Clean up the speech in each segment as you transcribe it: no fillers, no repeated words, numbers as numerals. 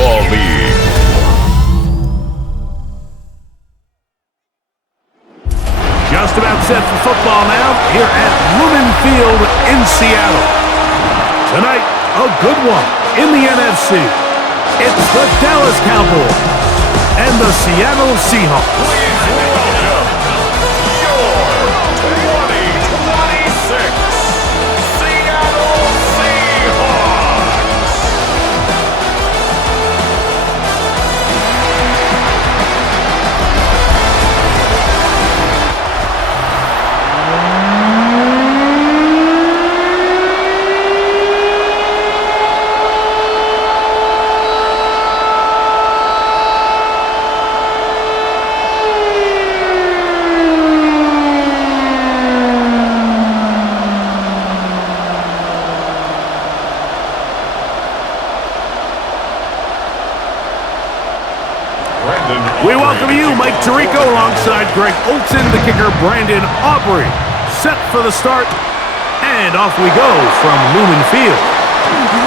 Football League. Just about set for football now here at Lumen Field in Seattle. Tonight, a good one in the NFC. It's the Dallas Cowboys and the Seattle Seahawks. We welcome you, Mike Tirico, alongside Greg Olson, the kicker, Brandon Aubrey. Set for the start, and off we go from Lumen Field.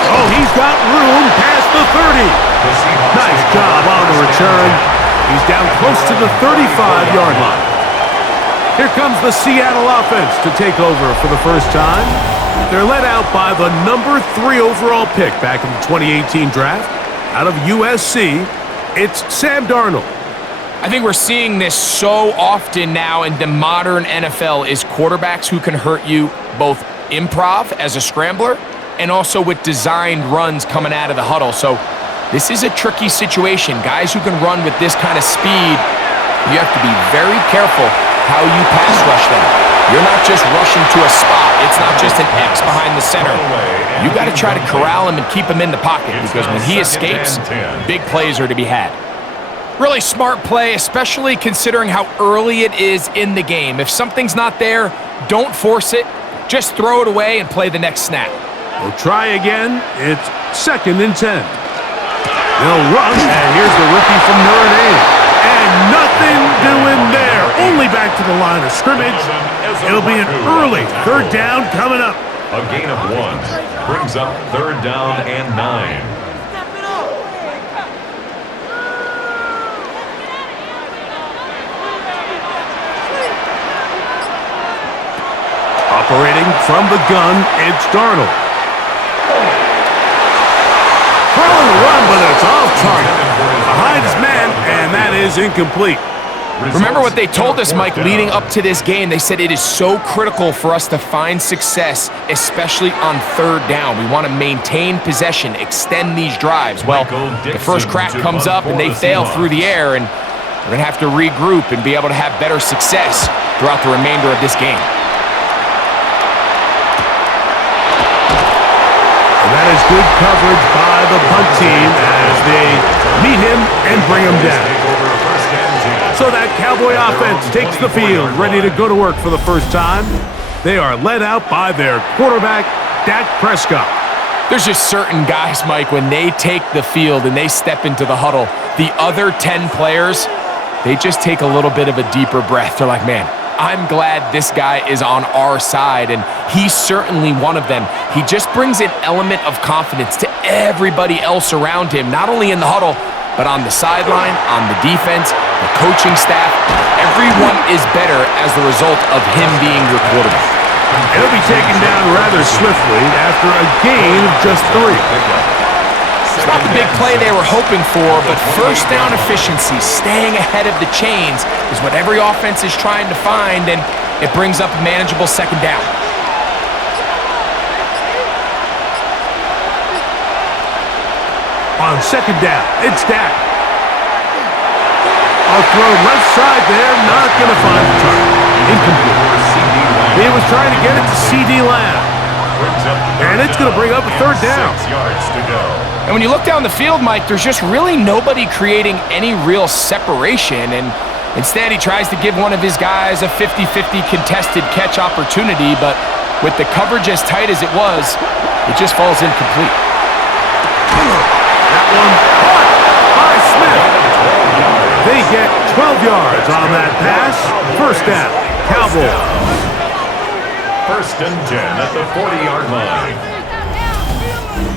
Oh, he's got room past the 30. Nice job on the return. He's down close to the 35-yard line. Here comes the Seattle offense to take over for the first time. They're led out by the number 3 overall pick back in the 2018 draft. Out of USC, it's Sam Darnold. I think we're seeing this so often now in the modern NFL is quarterbacks who can hurt you both improv as a scrambler and also with designed runs coming out of the huddle. So this is a tricky situation. Guys who can run with this kind of speed, you have to be very careful how you pass rush them. You're not just rushing to a spot. It's not just an X behind the center. You got to try to corral him and keep him in the pocket because when he escapes, big plays are to be had. Really smart play, especially considering how early it is in the game. If something's not there, don't force it. Just throw it away and play the next snap. We'll try again. It's 2nd and 10. They'll run, and here's the rookie from Notre Dame. And nothing doing there. Only back to the line of scrimmage. It'll be an early 3rd down coming up. A gain of 1 brings up 3rd down and 9. Operating from the gun, it's Darnold. Throwing the run, but it's off target. Behind his man, and that is incomplete. Remember what they told us, Mike, leading up to this game. They said it is so critical for us to find success, especially on 3rd down. We want to maintain possession, extend these drives. Well, the first crack comes up, and they fail through the air, and we're going to have to regroup and be able to have better success throughout the remainder of this game. That is good coverage by the punt team as they meet him and bring him down. So that Cowboy offense takes the field, ready to go to work for the first time. They are led out by their quarterback, Dak Prescott. There's just certain guys, Mike, when they take the field and they step into the huddle, the other 10 players, they just take a little bit of a deeper breath. They're like, man, I'm glad this guy is on our side, and he's certainly one of them. He just brings an element of confidence to everybody else around him, not only in the huddle, but on the sideline, on the defense, the coaching staff. Everyone is better as the result of him being your quarterback. He'll be taken down rather swiftly after a gain of just 3. It's not the big play they were hoping for, but first down efficiency, staying ahead of the chains, is what every offense is trying to find, and it brings up a manageable 2nd down. On 2nd down, it's Dak. I'll throw left side there, not going to find the target. Incomplete. He was trying to get it to C.D. Lamb. And it's going to bring up a 3rd down. And when you look down the field, Mike, there's just really nobody creating any real separation. And instead, he tries to give one of his guys a 50-50 contested catch opportunity. But with the coverage as tight as it was, it just falls incomplete. That one caught by Smith. They get 12 yards on that pass. 1st down, Cowboys. 1st and 10 at the 40-yard line.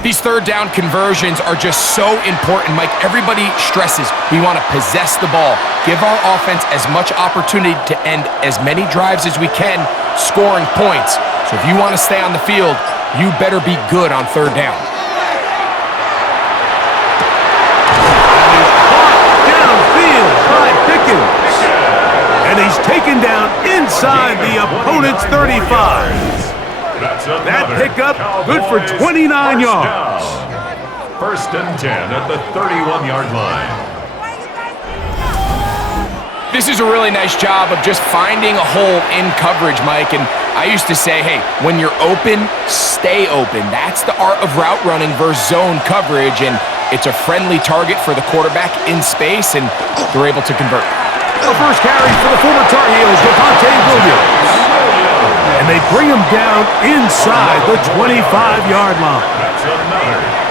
These third down conversions are just so important, Mike. Everybody stresses we want to possess the ball, give our offense as much opportunity to end as many drives as we can, scoring points. So if you want to stay on the field, you better be good on third down. And he's taken down inside the opponent's 35. That pickup, good for 29 yards. First and 10 at the 31-yard line. This is a really nice job of just finding a hole in coverage, Mike. And I used to say, hey, when you're open, stay open. That's the art of route running versus zone coverage. And it's a friendly target for the quarterback in space, and they're able to convert. The first carry for the former Tar Heels, Williams. And they bring him down inside the 25-yard line.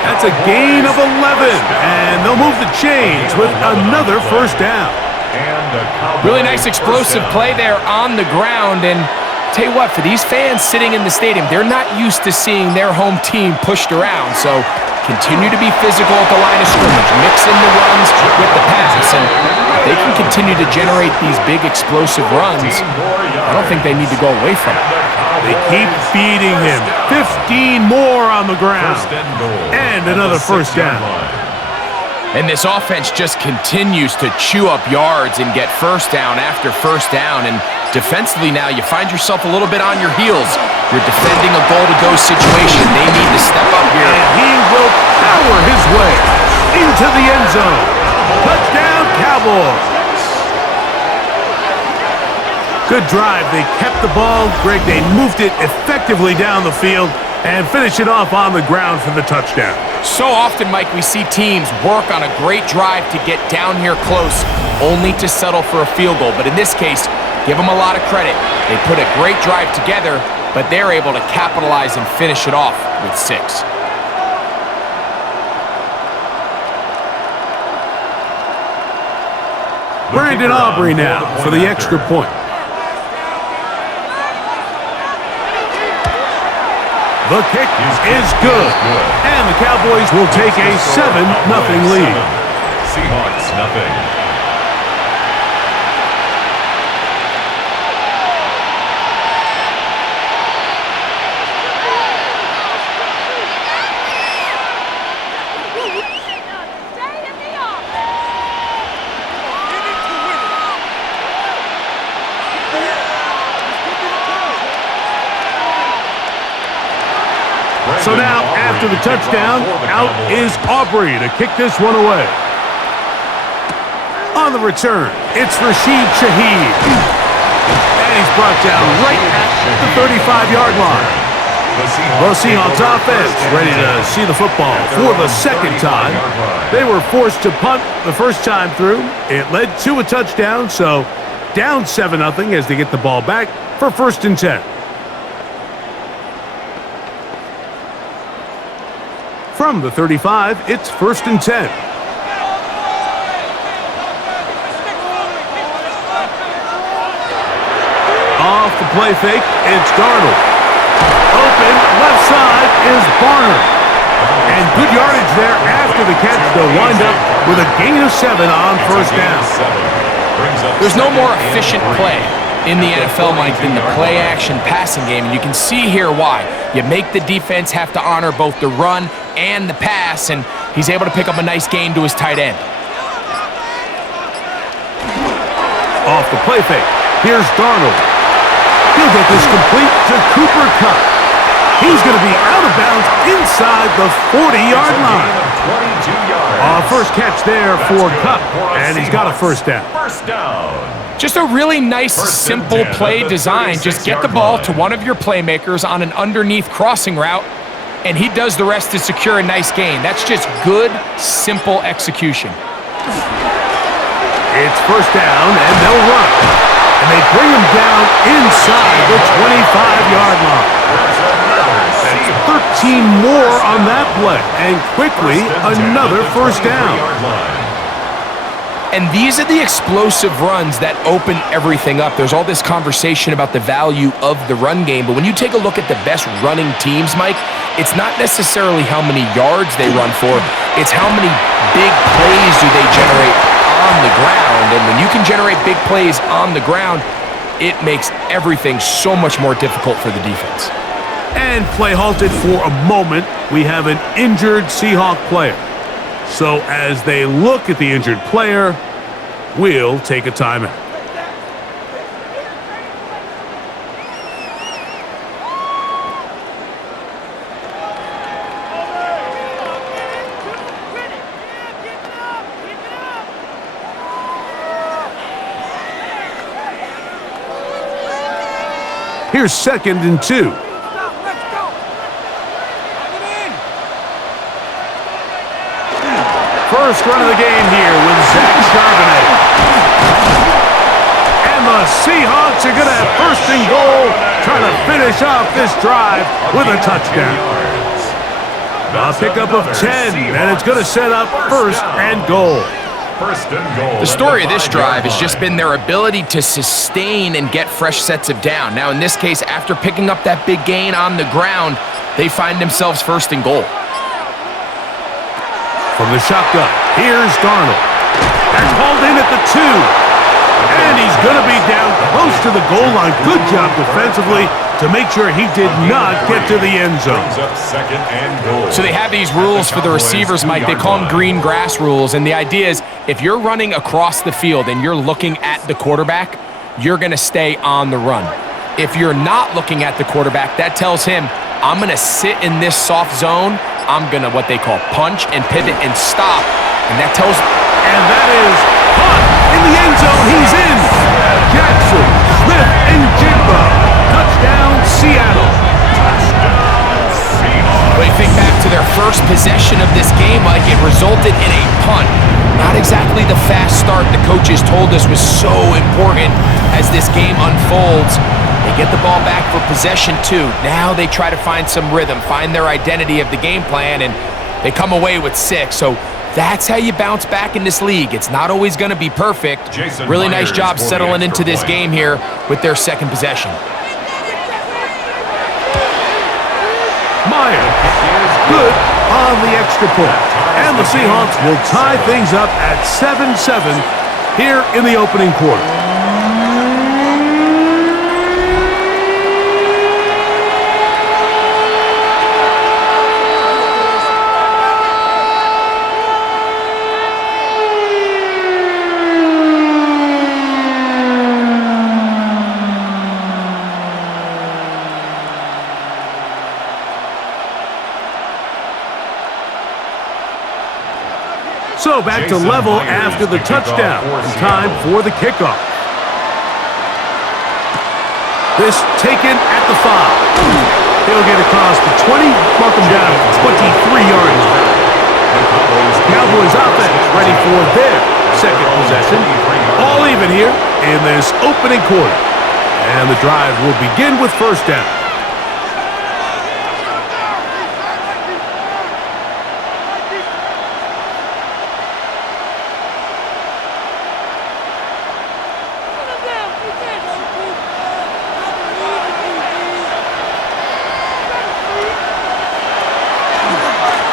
That's a gain of 11, and they'll move the chains with another first down. Really nice explosive play there on the ground, and tell you what, for these fans sitting in the stadium, they're not used to seeing their home team pushed around, so continue to be physical at the line of scrimmage, mix in the runs with the pass, and if they can continue to generate these big explosive runs, I don't think they need to go away from it. They keep feeding him. 15 more on the ground, and another first down. And this offense just continues to chew up yards and get first down after first down. And defensively now, you find yourself a little bit on your heels. You're defending a goal-to-go situation. They need to step up here. And he will power his way into the end zone. Touchdown, Cowboys. Good drive. They kept the ball. Greg, they moved it effectively down the field and finish it off on the ground for the touchdown. So often, Mike, we see teams work on a great drive to get down here close, only to settle for a field goal. But in this case, give them a lot of credit. They put a great drive together, but they're able to capitalize and finish it off with 6. Brandon Aubrey now for the extra point. The kick is good, and the Cowboys will take a 7-0 lead. Seahawks, nothing. So now, after the touchdown, out is Aubrey to kick this one away. On the return, it's Rashid Shaheed. And he's brought down right at the 35-yard line. The Seahawks offense ready to see the football for the second time. They were forced to punt the first time through. It led to a touchdown, so down 7-0 as they get the ball back for first and 10. From the 35, it's first and 10. Off the play fake, it's Darnold. Open, left side is Barner. And good yardage there after the catch. They'll wind up with a gain of 7 on first down. There's no more efficient play in the NFL, Mike, than the play-action passing game. And you can see here why. You make the defense have to honor both the run and the pass, and he's able to pick up a nice gain to his tight end. Off the play fake, here's Darnold. He'll get this complete to Cooper Kupp. He's going to be out of bounds inside the 40-yard line. First catch there for Kupp, and he's got a first down. Just a really nice, simple play design. Just get the ball to one of your playmakers on an underneath crossing route, and he does the rest to secure a nice gain. That's just good, simple execution. It's first down, and they'll run. And they bring him down inside the 25-yard line. That's 13 more on that play, and quickly another first down. And these are the explosive runs that open everything up. There's all this conversation about the value of the run game, but when you take a look at the best running teams, Mike, it's not necessarily how many yards they run for, it's how many big plays do they generate on the ground. And when you can generate big plays on the ground, it makes everything so much more difficult for the defense. And play halted for a moment. We have an injured Seahawk player. So as they look at the injured player, we'll take a timeout. Here's 2nd and 2. First run of the game here with Zach Charbonnet. And the Seahawks are going to have 1st and goal, trying to finish off this drive with a touchdown. A pickup of 10, and it's going to set up 1st and goal. The story of this drive has just been their ability to sustain and get fresh sets of down. Now, in this case, after picking up that big gain on the ground, they find themselves 1st and goal. From the shotgun, here's Darnold. That's hauled in at the 2. And he's going to be down close to the goal line. Good job defensively to make sure he did not get to the end zone. So they have these rules for the receivers, Mike. They call them green grass rules. And the idea is if you're running across the field and you're looking at the quarterback, you're going to stay on the run. If you're not looking at the quarterback, that tells him, I'm going to sit in this soft zone. I'm going to what they call punch and pivot and stop. And that tells... And that is caught in the end zone. He's in. Jackson, Smith, and Jigba. Touchdown, Seattle. When you think back to their first possession of this game, like it resulted in a punt. Not exactly the fast start the coaches told us was so important as this game unfolds. They get the ball back for possession 2. Now they try to find some rhythm, find their identity of the game plan, and they come away with 6. So that's how you bounce back in this league. It's not always going to be perfect. Really nice job settling into this game here with their 2nd possession. Meyer, good on the extra point. And the Seahawks will tie things up at 7-7 here in the opening quarter. So back to level after the touchdown. And time for the kickoff. This taken at the 5. He'll get across the 20, mark him down at the 23-yard line. Cowboys offense ready for their 2nd possession. All even here in this opening quarter. And the drive will begin with 1st down.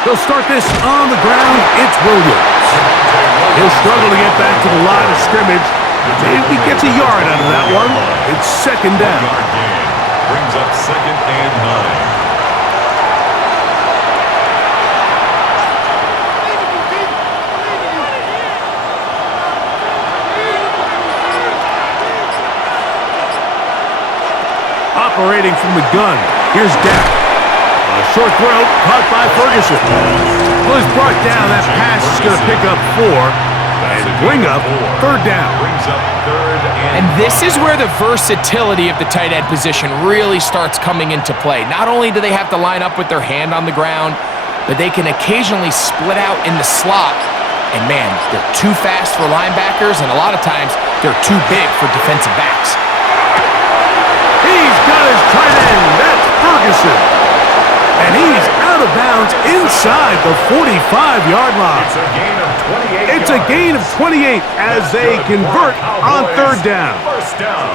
They'll start this on the ground. It's Williams. He'll struggle to get back to the line of scrimmage. Maybe gets a yard out of that one. It's 2nd down. Brings up 2nd and 9. Operating from the gun. Here's Dak. A short throw caught by Ferguson. Well, he's brought down. That pass is going to pick up 4 and bring up 3rd down. And this is where the versatility of the tight end position really starts coming into play. Not only do they have to line up with their hand on the ground, but they can occasionally split out in the slot. And man, they're too fast for linebackers, and a lot of times they're too big for defensive backs. He's got his tight end. That's Ferguson. And he's out of bounds inside the 45-yard line. It's a gain of It's a gain of 28 as they convert on third down. First down.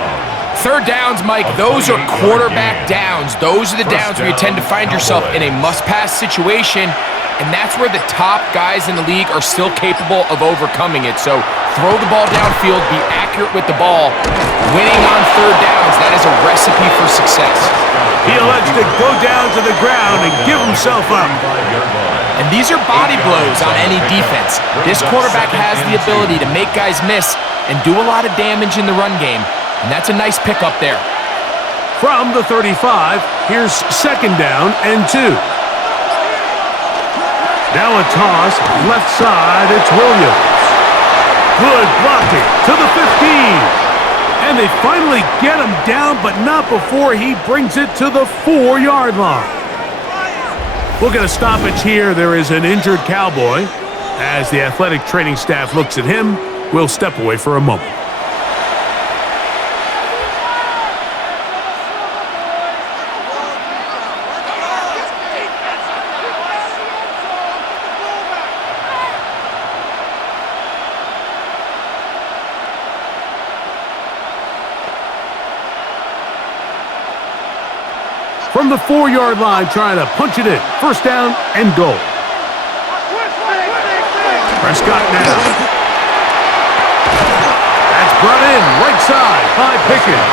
Third downs, Mike, those are quarterback downs. Those are the downs where you tend to find yourself in a must-pass situation, and that's where the top guys in the league are still capable of overcoming it. So throw the ball downfield, be accurate with the ball. Winning on third downs, that is a recipe for success. He elects to go down to the ground and give himself up. And these are body blows on any defense. This quarterback has the ability to make guys miss and do a lot of damage in the run game. And that's a nice pickup there. From the 35, here's second down and 2. Now a toss, left side, it's Williams. Good blocking to the 15. And they finally get him down, but not before he brings it to the 4-yard line. We'll get a stoppage here. There is an injured Cowboy. As the athletic training staff looks at him, we'll step away for a moment. From the 4-yard line, trying to punch it in. First down and goal. Prescott now. That's brought in right side by Pickens.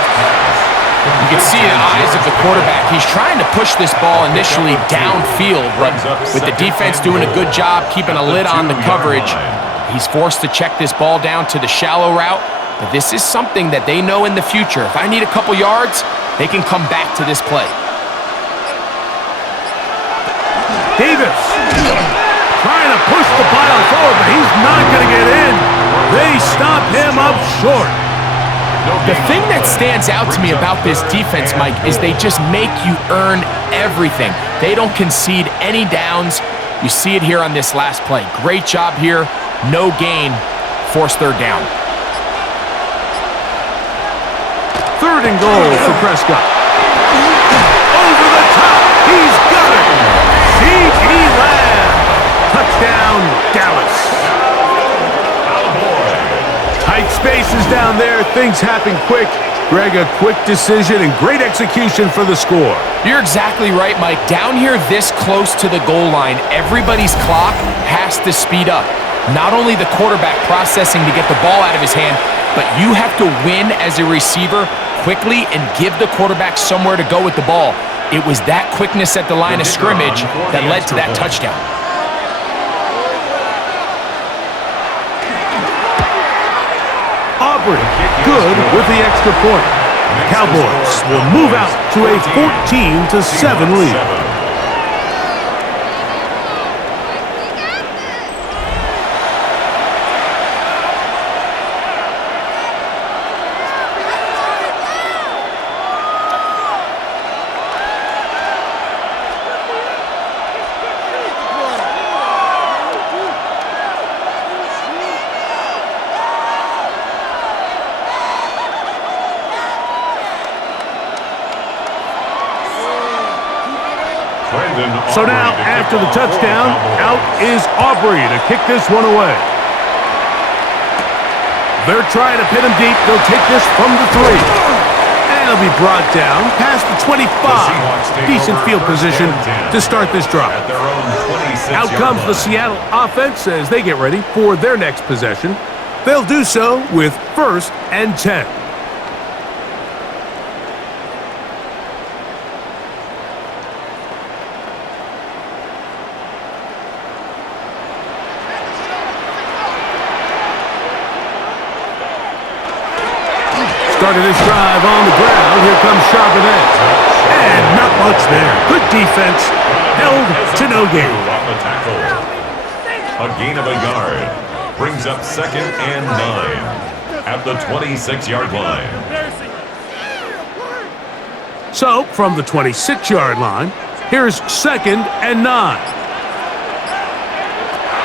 You can see in the eyes of the quarterback, he's trying to push this ball initially downfield, but with the defense doing a good job keeping a lid on the coverage, he's forced to check this ball down to the shallow route. But this is something that they know in the future. If I need a couple yards, they can come back to this play. Davis trying to push the pile forward, but he's not going to get in. They stop him up short. The thing that stands out to me about this defense, Mike, is they just make you earn everything. They don't concede any downs. You see it here on this last play. Great job here. No gain. Forced third down. Third and goal for Prescott. Over the top. He's got it. C.D. Lamb. Touchdown, Dallas. Tight spaces down there. Things happen quick. Greg, a quick decision and great execution for the score. You're exactly right, Mike. Down here this close to the goal line, everybody's clock has to speed up. Not only the quarterback processing to get the ball out of his hand, but you have to win as a receiver quickly and give the quarterback somewhere to go with the ball. It was that quickness at the line of scrimmage that led to that touchdown. Aubrey, good with the extra point. The Cowboys will move out to a 14-7 lead. So now, after the touchdown, out is Aubrey to kick this one away. They're trying to pin him deep. They'll take this from the 3. And it'll be brought down past the 25. Decent field position to start this drive. Out comes the Seattle offense as they get ready for their next possession. They'll do so with 1st and 10. Started this drive on the ground. Here comes Charbonnet. And not much there. Good defense. Held to no gain. A gain of a yard. Brings up 2nd and 9 at the 26-yard line. So, from the 26-yard line, here's 2nd and 9.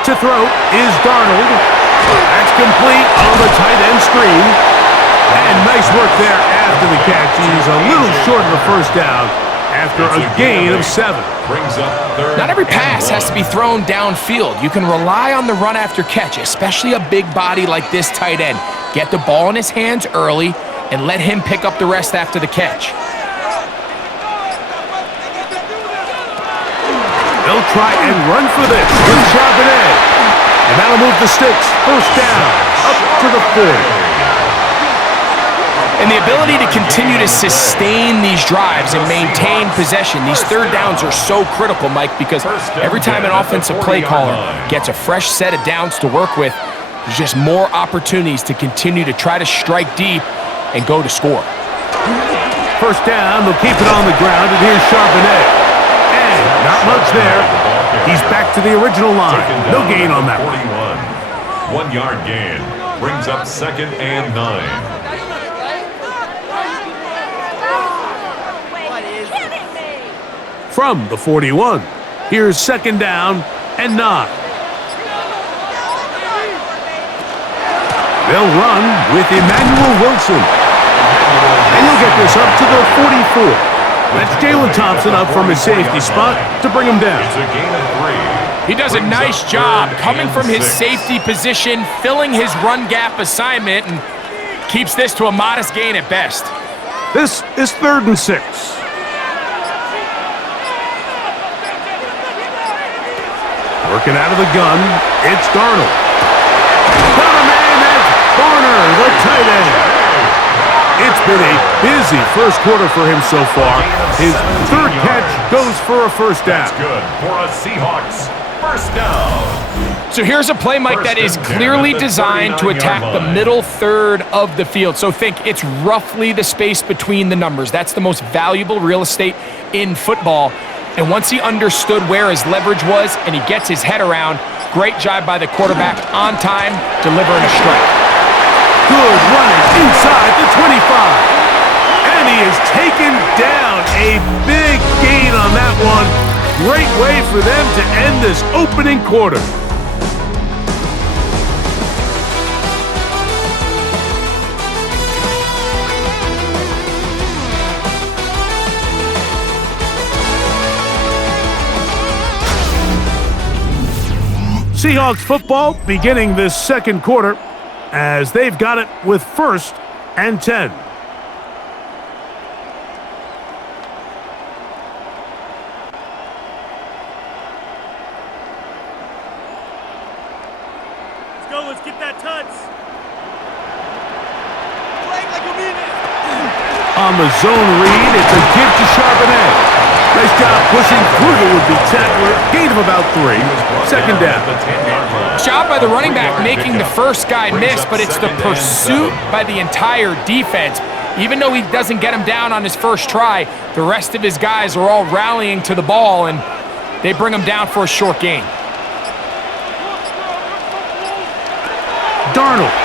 To throw is Darnold. That's complete on the tight end screen. And nice work there after the catch. He's a little short of the first down, after a gain of 7. Brings up third. Not every pass and has to be thrown downfield. You can rely on the run after catch, especially a big body like this tight end. Get the ball in his hands early and let him pick up the rest after the catch. They'll try and run for this with Charbonnet. And that'll move the sticks. First down, up to the 40. And the ability to continue to sustain these drives and maintain possession, these third downs are so critical, Mike, because every time an offensive play caller gets a fresh set of downs to work with, there's just more opportunities to continue to try to strike deep and go to score. First down, they'll keep it on the ground, and here's Charbonnet. And not much there. He's back to the original line. No gain on that one. 41. 1 yard gain. Brings up second and 9. From the 41, here's second down and 9. They'll run with Emmanuel Wilson. And he'll get this up to the 44. That's Jalen Thompson up from his safety spot to bring him down. It's a gain of 3. He does a nice job coming from his safety position, filling his run gap assignment, and keeps this to a modest gain at best. This is 3rd and 6. Working out of the gun, it's Darnold. Got a man, that's Garner, the tight end. It's been a busy first quarter for him so far. His 3rd catch goes for a first down. That's good for a Seahawks first down. So here's a play, Mike, that is clearly designed to attack the middle third of the field. So think it's roughly the space between the numbers. That's the most valuable real estate in football. And once he understood where his leverage was and he gets his head around, great job by the quarterback on time, delivering a strike. Good running inside the 25. And he is taken down. A big gain on that one. Great way for them to end this opening quarter. Seahawks football beginning this second quarter as they've got it with 1st and 10. Let's go, let's get that touch. Play like you mean it. On the zone read, it's a give to Charbonnet. Nice job pushing through the would-be tackler. Gain of about 3. Second down. Job by the running back making the first guy miss, but it's the pursuit by the entire defense. Even though he doesn't get him down on his first try, the rest of his guys are all rallying to the ball, and they bring him down for a short gain. Darnold.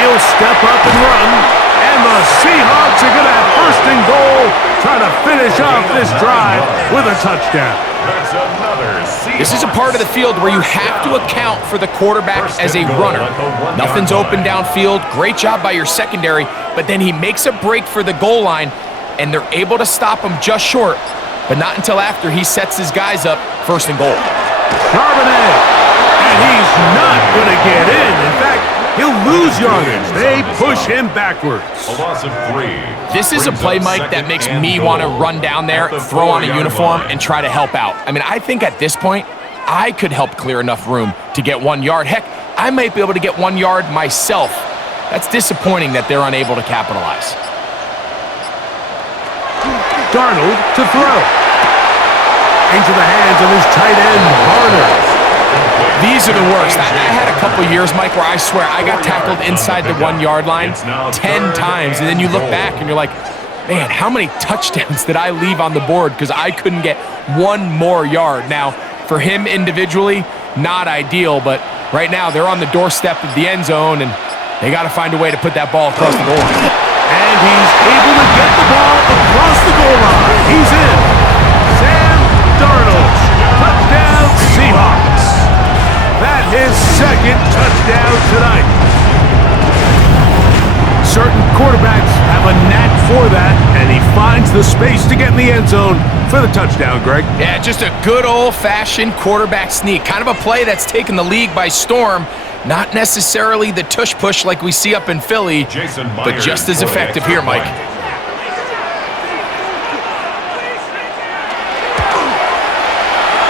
He'll step up and run. And the Seahawks are going to have 1st and goal, trying to finish off this drive with a touchdown. That's another Seahawks. This is a part of the field where you have to account for the quarterback as a runner. Nothing's open downfield. Great job by your secondary, but then he makes a break for the goal line, and they're able to stop him just short, but not until after he sets his guys up 1st and goal. Charbonnet, and he's not going to get in. In fact, he'll lose yardage. They push him backwards. A loss of 3. This is a play, Mike, that makes me want to run down there, throw on a uniform, and try to help out. I mean, I think at this point, I could help clear enough room to get 1 yard. Heck, I might be able to get 1 yard myself. That's disappointing that they're unable to capitalize. Darnold to throw. Into the hands of his tight end, Garner. These are the worst. I had a couple years, Mike, where I swear I got tackled inside the 1 yard line 10 times, and then you look back and you're like, man, how many touchdowns did I leave on the board because I couldn't get 1 more yard? Now, for him individually, not ideal, but right now they're on the doorstep of the end zone, and they got to find a way to put that ball across the goal line. And he's able to get the ball across the goal line. He's in. Sam Darnold. Touchdown, Seahawks. That his 2nd touchdown tonight. Certain quarterbacks have a knack for that, and he finds the space to get in the end zone for the touchdown, Greg. Yeah, just a good old-fashioned quarterback sneak. Kind of a play that's taken the league by storm. Not necessarily the tush-push like we see up in Philly, but just as effective here, Mike.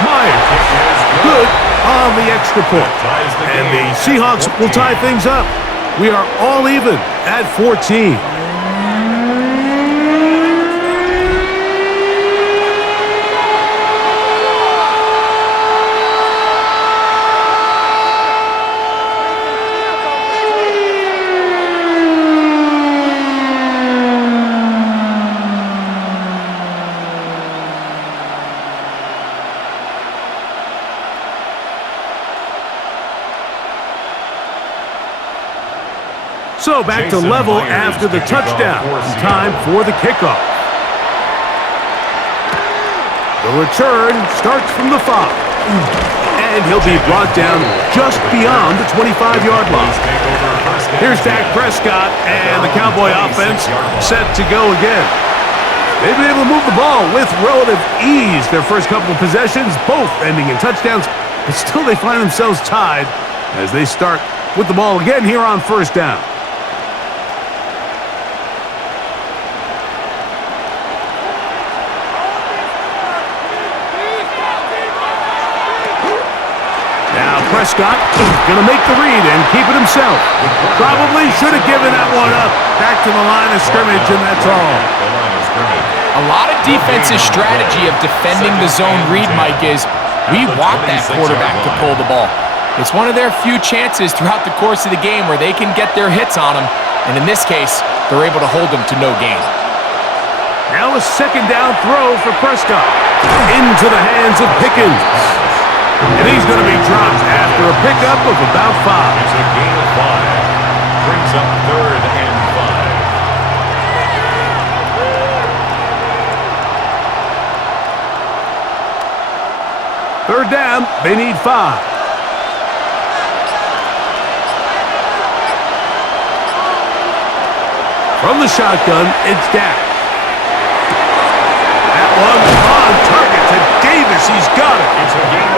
Myers, good on the extra point. And the Seahawks will tie things up. We are all even at 14. So back to level after the touchdown. Time for the kickoff. The return starts from the 5. And he'll be brought down just beyond the 25-yard line. Here's Dak Prescott and the Cowboy offense set to go again. They've been able to move the ball with relative ease their first couple of possessions, both ending in touchdowns, but still they find themselves tied as they start with the ball again here on first down. Prescott going to make the read and keep it himself. Probably should have given that one up. Back to the line of scrimmage, and that's all. A lot of defensive strategy of defending the zone read, Mike, is we want that quarterback to pull the ball. It's one of their few chances throughout the course of the game where they can get their hits on him, and in this case, they're able to hold him to no gain. Now a second down throw for Prescott. Into the hands of Pickens. And he's going to be dropped after a pickup of about 5. It's a gain of 5. Brings up 3rd and 5. Third down, they need 5. From the shotgun, it's Dak. That one on target to Davis. He's got it.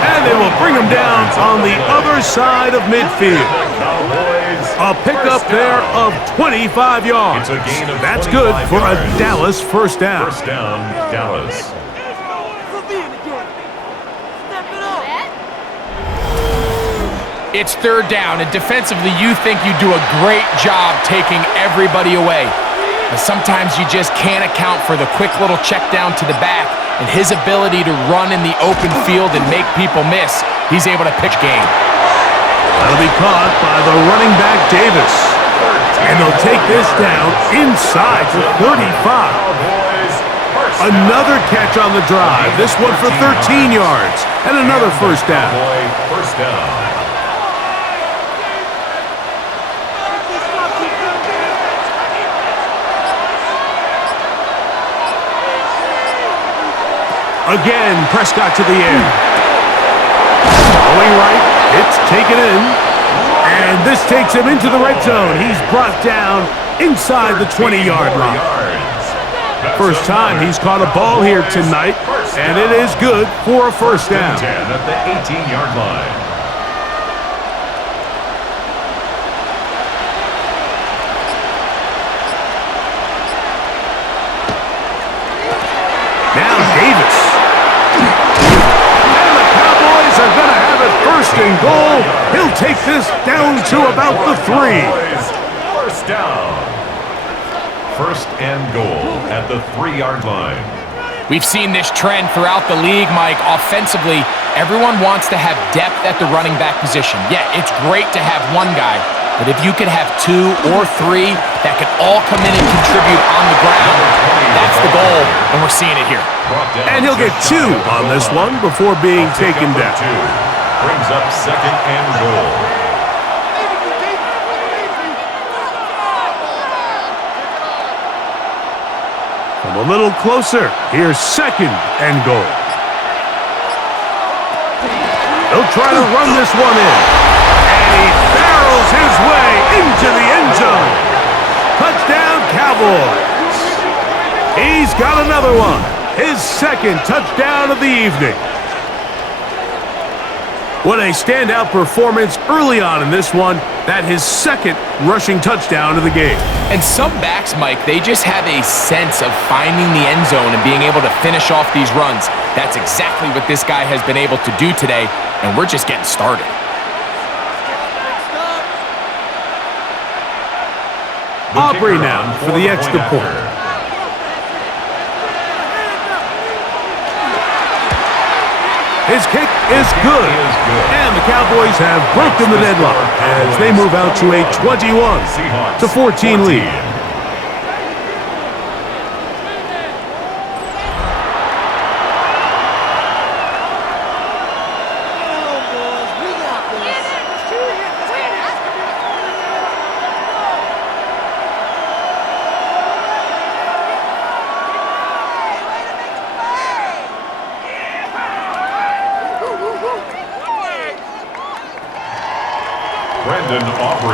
And they will bring him down on the other side of midfield. A pickup there of 25 yards. That's good for a Dallas first down. First down, Dallas. It's third down, and defensively, you think you do a great job taking everybody away. But sometimes you just can't account for the quick little check down to the back and his ability to run in the open field and make people miss. He's able to pitch game. That'll be caught by the running back, Davis. And they'll take this down inside the 35. Another catch on the drive. This one for 13 yards. And another first down. First down. Again, Prescott to the air. Going right, it's taken in. And this takes him into the red zone. He's brought down inside the 20-yard line. First time he's caught a ball here tonight, and it is good for a first down. 10 at the 18-yard line. Now Davis. And the Cowboys are going to have it first and goal. He'll take this down to about the 3. First down. First and goal at the 3-yard line. We've seen this trend throughout the league, Mike. Offensively, everyone wants to have depth at the running back position. Yeah, it's great to have one guy, but if you could have 2 or 3 that could all come in and contribute on the ground, that's the goal, and we're seeing it here. And he'll get 2 on this one before being taken down. 2 brings up second and goal. From a little closer, here's second and goal. He'll try to run this one in. And he barrels his way into the end zone. Touchdown. He's got another one. His second touchdown of the evening. What a standout performance early on in this one. That his second rushing touchdown of the game. And some backs, Mike, they just have a sense of finding the end zone and being able to finish off these runs. That's exactly what this guy has been able to do today, and we're just getting started. Aubrey now for the extra point. His kick is good. And the Cowboys have broken the deadlock as they move out to a 21-14 lead.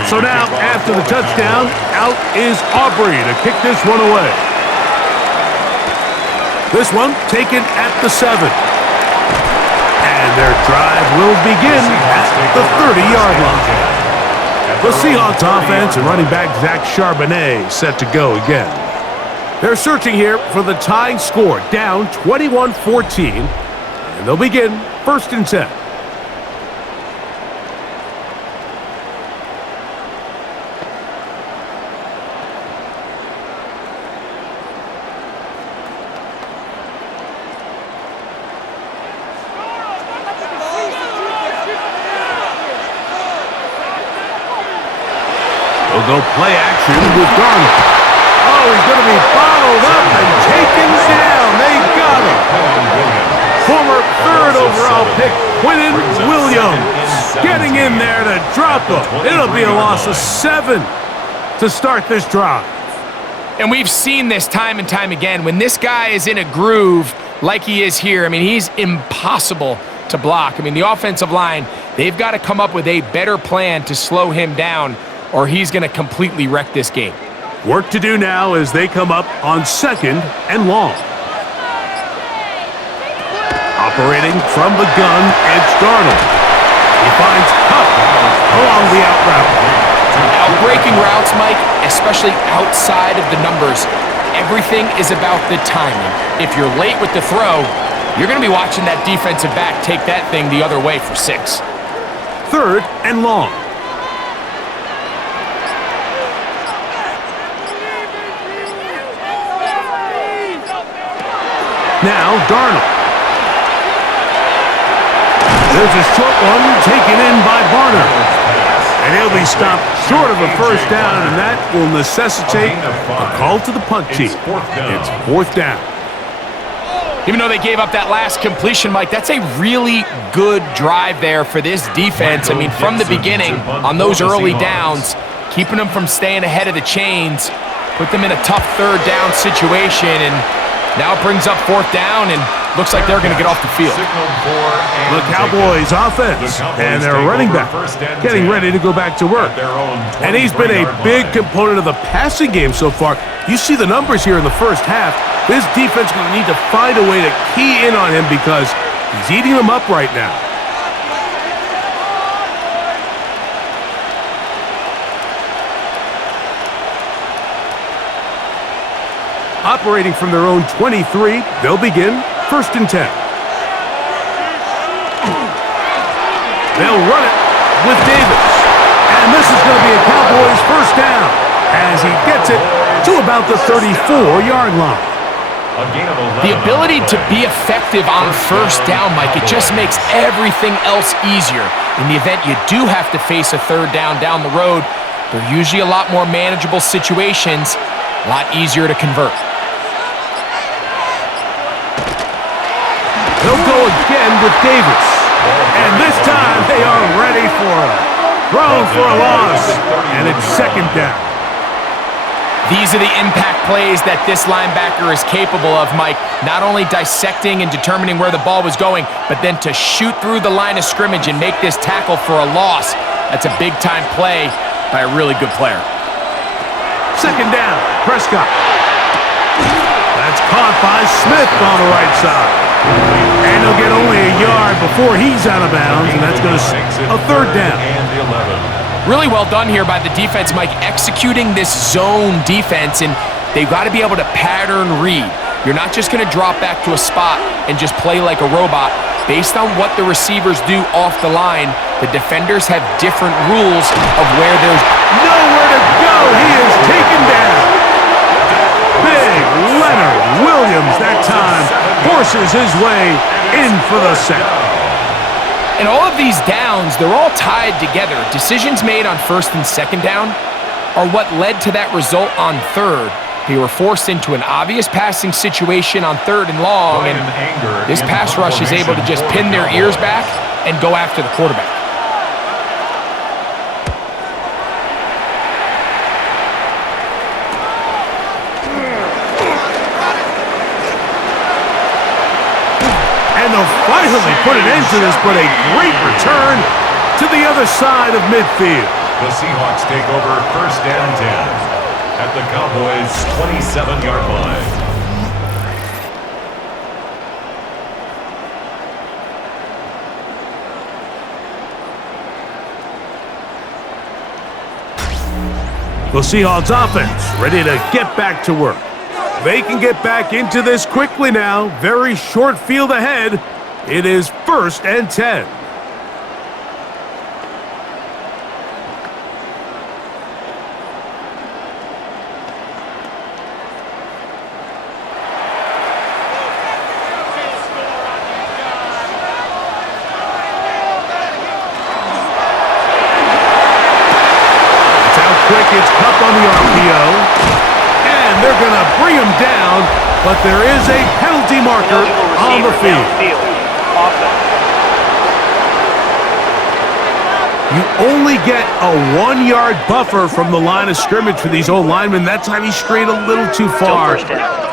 So now, after the touchdown, out is Aubrey to kick this one away. This one taken at the 7. And their drive will begin at the 30-yard line. The Seahawks offense and running back Zach Charbonnet set to go again. They're searching here for the tying score, down 21-14, and they'll begin 1st and 10. They'll go play action with Darnold. Oh, he's going to be bottled up and taken down. They got him. Former 3rd overall pick, Quinnen Williams, getting in there to drop him. It'll be a loss of 7 to start this drive. And we've seen this time and time again. When this guy is in a groove like he is here, I mean, he's impossible to block. I mean, the offensive line, they've got to come up with a better plan to slow him down, or he's going to completely wreck this game. Work to do now as they come up on 2nd and long. Operating from the gun, it's Darnold. He finds Cup along the out route. Outbreaking routes, Mike, especially outside of the numbers, everything is about the timing. If you're late with the throw, you're going to be watching that defensive back take that thing the other way for 6. 3rd and long. Now Darnold. There's a short one taken in by Barner. And he'll be stopped short of a 1st down, and that will necessitate a call to the punt team. It's 4th down. Even though they gave up that last completion, Mike, that's a really good drive there for this defense. I mean, from the beginning, on those early downs, keeping them from staying ahead of the chains, put them in a tough 3rd down situation, and now it brings up 4th down, and looks like they're going to get off the field. The Cowboys offense and their running back getting ready to go back to work. And he's been a big component of the passing game so far. You see the numbers here in the 1st half. This defense is going to need to find a way to key in on him because he's eating them up right now. Operating from their own 23, they'll begin 1st and 10. They'll run it with Davis. And this is going to be a Cowboys 1st down as he gets it to about the 34-yard line. The ability to be effective on 1st down, Mike, it just makes everything else easier. In the event you do have to face a 3rd down the road, they're usually a lot more manageable situations, a lot easier to convert. They'll go again with Davis. And this time they are ready for him. Thrown for a loss. And it's 2nd down. These are the impact plays that this linebacker is capable of, Mike. Not only dissecting and determining where the ball was going, but then to shoot through the line of scrimmage and make this tackle for a loss. That's a big-time play by a really good player. 2nd down, Prescott. That's caught by Smith on the right side. And he'll get only a yard before he's out of bounds, and that's going to a third down. Really well done here by the defense, Mike, executing this zone defense, and they've got to be able to pattern read. You're not just going to drop back to a spot and just play like a robot. Based on what the receivers do off the line, the defenders have different rules of where there's nowhere to go. He is taken down. Big Leonard Williams that time forces his way in for the sack. And all of these downs, they're all tied together. Decisions made on first and second down are what led to that result on third. They were forced into an obvious passing situation on third and long, and this pass rush is able to just pin their ears back and go after the quarterback. And they'll finally put an end to this, but a great return to the other side of midfield. The Seahawks take over first and 10 at the Cowboys' 27-yard line. The Seahawks offense ready to get back to work. They can get back into this quickly now. Very short field ahead. It is first and 10. It's Cup on the RPO, and they're going to bring him down, but there is a penalty marker on the field. You only get a 1-yard buffer from the line of scrimmage for these old linemen. That time he strayed a little too far,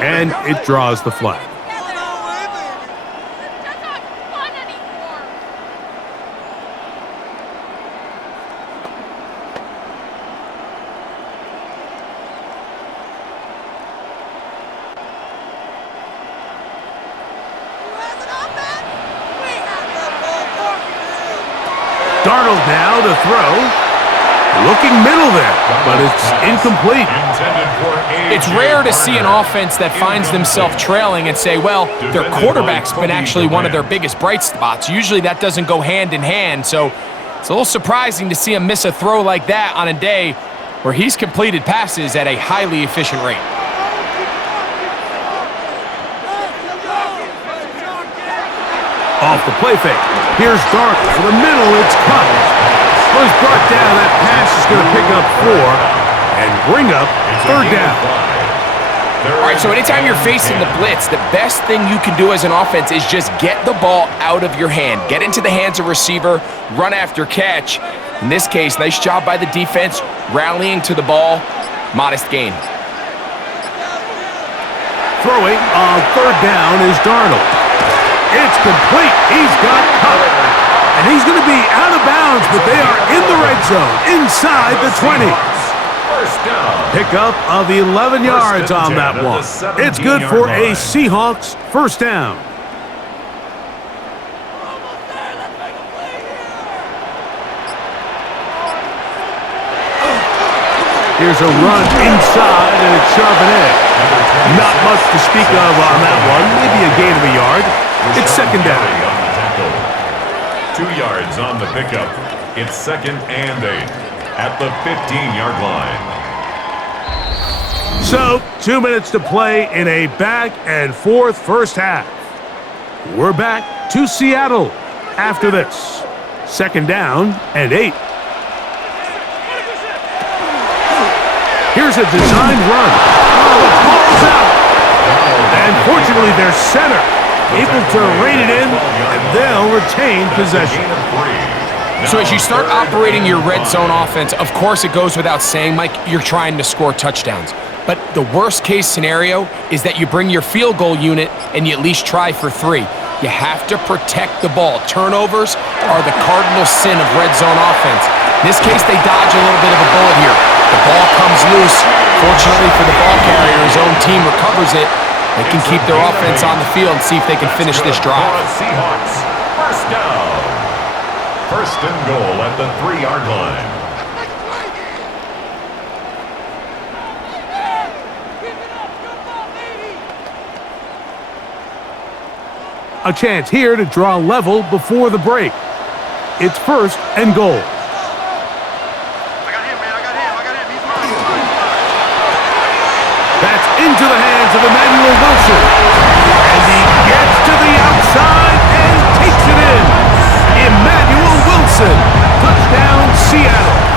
and it draws the flag. Darnold now to throw. Looking middle there, but it's incomplete. It's rare to see an offense that finds themselves trailing and say, well, their quarterback's been actually one of their biggest bright spots. Usually that doesn't go hand in hand, so it's a little surprising to see him miss a throw like that on a day where he's completed passes at a highly efficient rate. Off the play fake. Here's Darnold for the middle. It's cut. Well, he's brought down. That pass is going to pick up 4 and bring up third down. All right, so anytime you're facing the blitz, the best thing you can do as an offense is just get the ball out of your hand. Get into the hands of receiver, run after catch. In this case, nice job by the defense, rallying to the ball. Modest gain. Throwing on third down is Darnold. It's complete. He's got covered. And he's going to be out of bounds, but they are in the red zone, inside the 20. Pickup of 11 yards on that one. It's good for a Seahawks first down. Here's a run inside, and it's sharp and edge. Not much to speak of on that one. Maybe a gain of a yard. It's second down. 2 yards on the pickup. It's second and 8 at the 15-yard line. So, 2 minutes to play in a back-and-forth first half. We're back to Seattle after this. Second down and 8. Here's a designed run. Oh, it falls out. And fortunately, their center able to rein it in, and they'll retain possession. So as you start operating your red zone offense, of course it goes without saying, Mike, you're trying to score touchdowns. But the worst case scenario is that you bring your field goal unit and you at least try for 3. You have to protect the ball. Turnovers are the cardinal sin of red zone offense. In this case, they dodge a little bit of a bullet here. The ball comes loose. Fortunately for the ball carrier, his own team recovers it. They can keep their offense on the field and see if they can finish this drive. Seahawks, first down. First and goal at the 3-yard line. A chance here to draw level before the break. It's first and goal. That's into the hands of Emmanuel Wilson. And he gets to the outside and takes it in. Emmanuel Wilson. Touchdown, Seattle.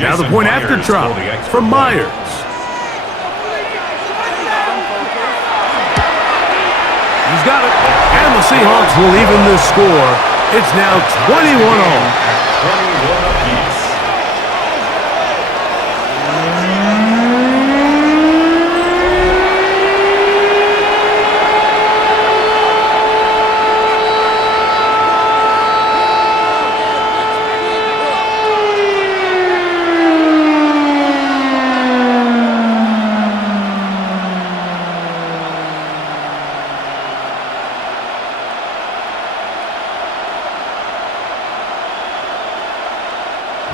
Now the point after try from Myers. He's got it. And the Seahawks will even this score. It's now 21-all. 21 apiece.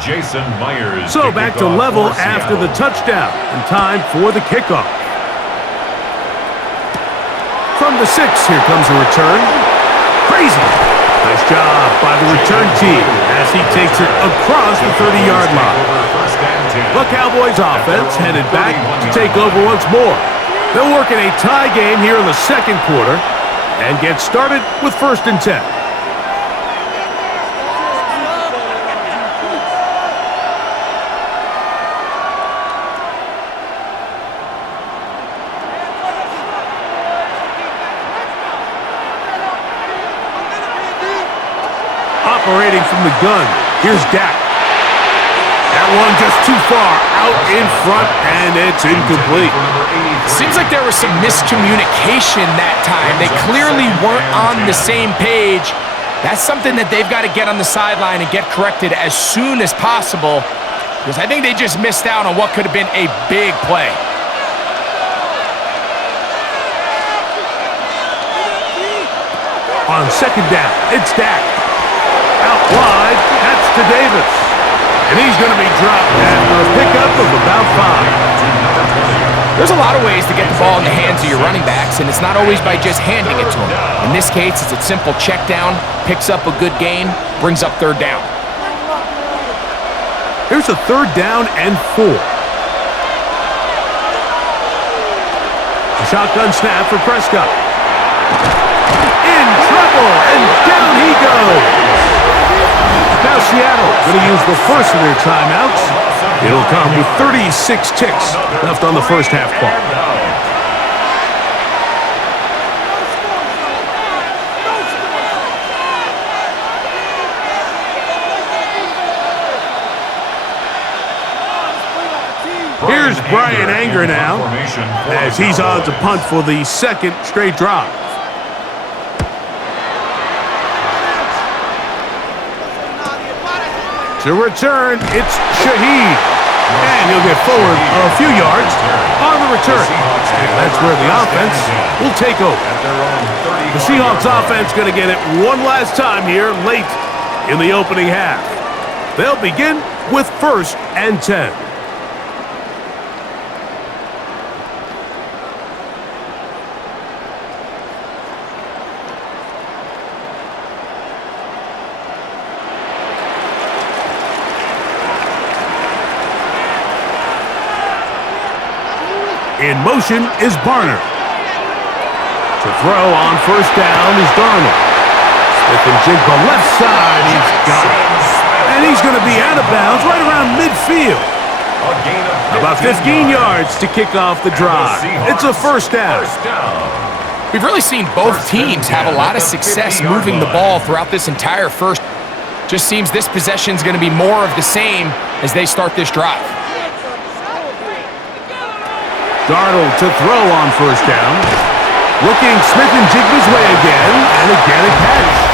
Jason Myers. So back to level after the touchdown, and time for the kickoff. From the 6, here comes a return. Crazy. Nice job by the return team as he takes it across the 30-yard line. The Cowboys offense headed back to take over once more. They'll work in a tie game here in the second quarter and get started with first and 10. Operating from the gun, here's Dak. That one just too far out in front, and it's incomplete. Seems like there was some miscommunication that time. They clearly weren't on the same page. That's something that they've got to get on the sideline and get corrected as soon as possible, because I think they just missed out on what could have been a big play. On second down, it's Dak. Out wide, that's to Davis. And he's going to be dropped after a pickup of about 5. There's a lot of ways to get the ball in the hands of your running backs, and it's not always by just handing it to them. In this case, it's a simple check down, picks up a good gain, brings up third down. Here's a third down and 4. A shotgun snap for Prescott. In trouble, and down he goes. Now Seattle going to use the first of their timeouts. It'll come with 36 ticks left on the first half clock. Here's Brian Anger now, as he's on to punt for the second straight drive. To return, it's Shaheed. And he'll get forward a few yards on the return. And that's where the offense will take over. The Seahawks offense going to get it one last time here late in the opening half. They'll begin with first and 10. In motion is Barner. To throw on first down is Darnold. Smith and Jigba left side. He's got it. And he's going to be out of bounds right around midfield. A gain of About 15 yards to kick off the drive. It's a first down. We've really seen both teams have a lot of success moving the ball throughout this entire first. Just seems this possession is going to be more of the same as they start this drive. Darnold to throw on first down. Looking Smith and Jigba's way again, and again a catch.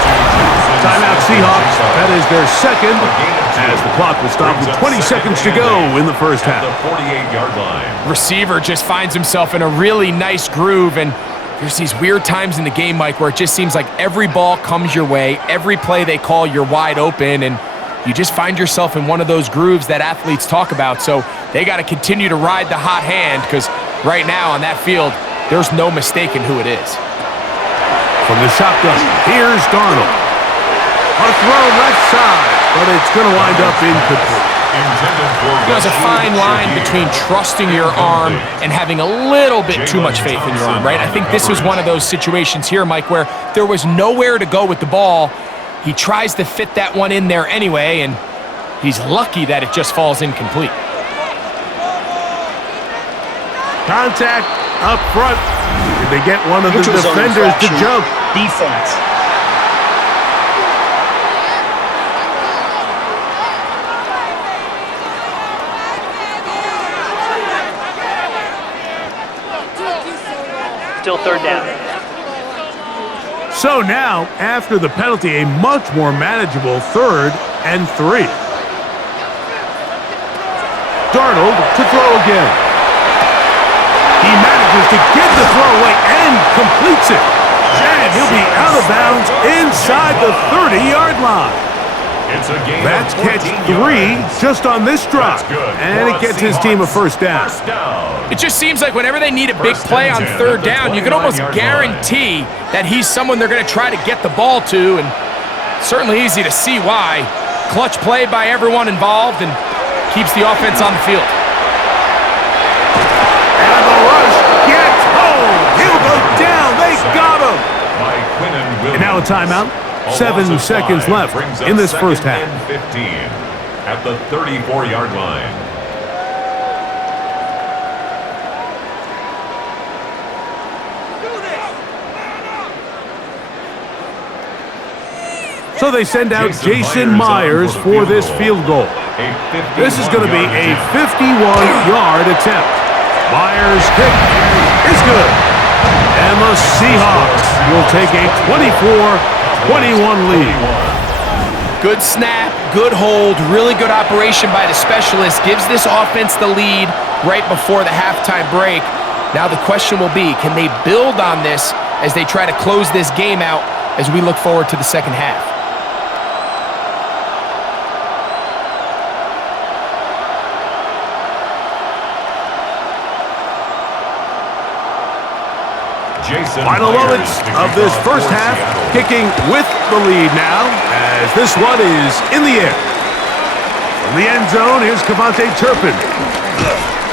Timeout Seahawks. That is their second, as the clock will stop with 20 seconds to go in the first half. The 48-yard line. Receiver just finds himself in a really nice groove, and there's these weird times in the game, Mike, where it just seems like every ball comes your way, every play they call, you're wide open, and you just find yourself in one of those grooves that athletes talk about. So they got to continue to ride the hot hand, because right now on that field, there's no mistaking who it is. From the shotgun, here's Darnold. A throw left side, but it's going to wind up incomplete. There's a fine line between trusting your arm and having a little bit too much faith in your arm, right? I think this was one of those situations here, Mike, where there was nowhere to go with the ball. He tries to fit that one in there anyway, and he's lucky that it just falls incomplete. Contact up front. Did they get one of the defenders to jump? Defense. Still third down. So now, after the penalty, a much more manageable 3rd and 3. Darnold to throw again. He manages to get the throw away and completes it. And he'll be out of bounds inside the 30-yard line. That's catch 3 just on this drive. And it gets his team a first down. It just seems like whenever they need a big play on 3rd down, you can almost guarantee that he's someone they're going to try to get the ball to, and certainly easy to see why. Clutch play by everyone involved and keeps the offense on the field. And the rush gets home. He'll go down. They got him. And now a timeout. 7 seconds left in this first half. 15 at the 34-yard line. So they send out Jason Myers for this field goal. This is going to be a 51-yard attempt. Myers' kick is good. And the Seahawks will take a 24-21 lead. Good snap, good hold, really good operation by the specialist. Gives this offense the lead right before the halftime break. Now the question will be, can they build on this as they try to close this game out as we look forward to the second half? Final moments of this first half, kicking with the lead now, as this one is in the air. From the end zone, here's Cavante Turpin.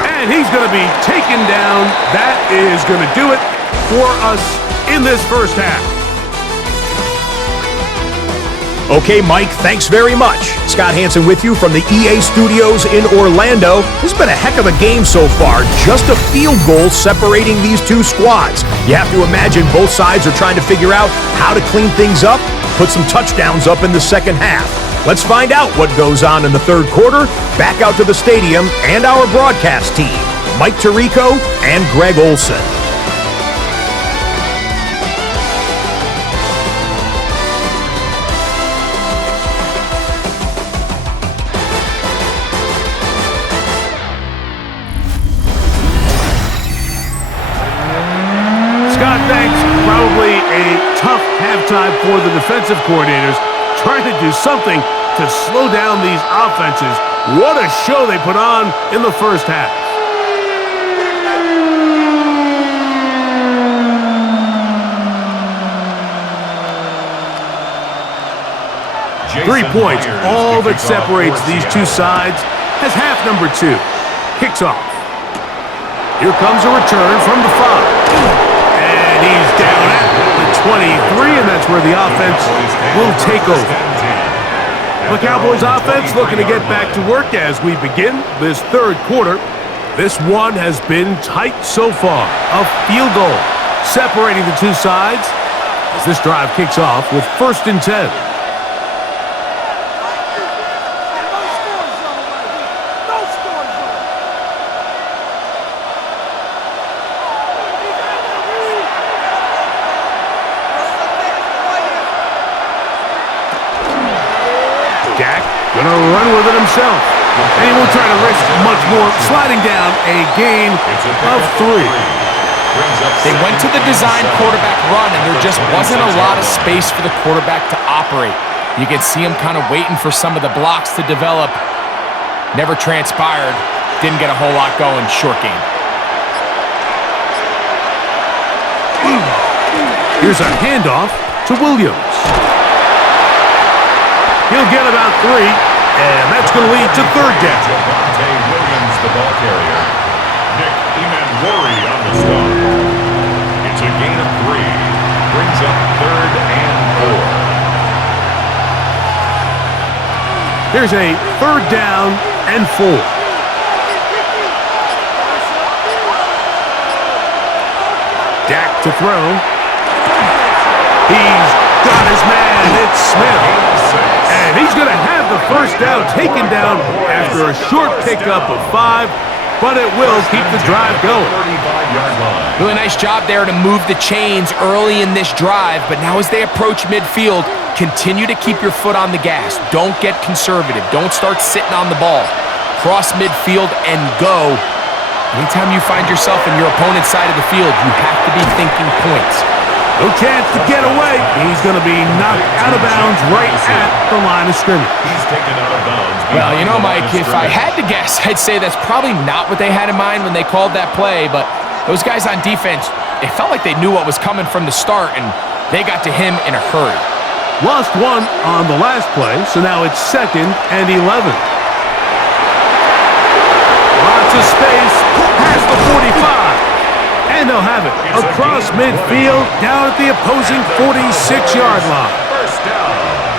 And he's going to be taken down. That is going to do it for us in this first half. Okay, Mike, thanks very much. Scott Hansen with you from the EA Studios in Orlando. This has been a heck of a game so far. Just a field goal separating these two squads. You have to imagine both sides are trying to figure out how to clean things up, put some touchdowns up in the second half. Let's find out what goes on in the third quarter. Back out to the stadium and our broadcast team, Mike Tirico and Greg Olson. Thanks. Probably a tough halftime for the defensive coordinators, trying to do something to slow down these offenses. What a show they put on in the first half. Jason 3 points, all that separates these two sides, as half number 2 kicks off. Here comes a return from the 5. And he's down at the 23, and that's where the offense will take over. The Cowboys offense looking to get back to work as we begin this third quarter. This one has been tight so far. A field goal separating the two sides as this drive kicks off with 1st and 10. Dak gonna run with it himself. And he won't try to risk much more, sliding down a gain of 3. They went to the design quarterback run, and there just wasn't a lot of space for the quarterback to operate. You could see him kind of waiting for some of the blocks to develop. Never transpired. Didn't get a whole lot going. Short game. Here's a handoff to Williams. He'll get about 3, and that's going to lead to 3rd down. Javonte Williams, the ball carrier. Nick Emanwari on the stop. It's a gain of 3. Brings up 3rd and 4. Here's a 3rd down and 4. Dak to throw. He's got his man. It's Smith. And he's going to have the 1st down taken down after a short pickup of 5, but it will keep the drive going. 35-yard line. Really nice job there to move the chains early in this drive, but now as they approach midfield, continue to keep your foot on the gas. Don't get conservative. Don't start sitting on the ball. Cross midfield and go. Anytime you find yourself in your opponent's side of the field, you have to be thinking points. No chance to get away. He's going to be knocked out of bounds right at the line of scrimmage. He's taken out of bounds. Well, you know, Mike, if I had to guess, I'd say that's probably not what they had in mind when they called that play, but those guys on defense, it felt like they knew what was coming from the start, and they got to him in a hurry. Lost 1 on the last play, so now it's 2nd and 11. Lots of space past the 45. And they'll have it across midfield down at the opposing 46-yard line.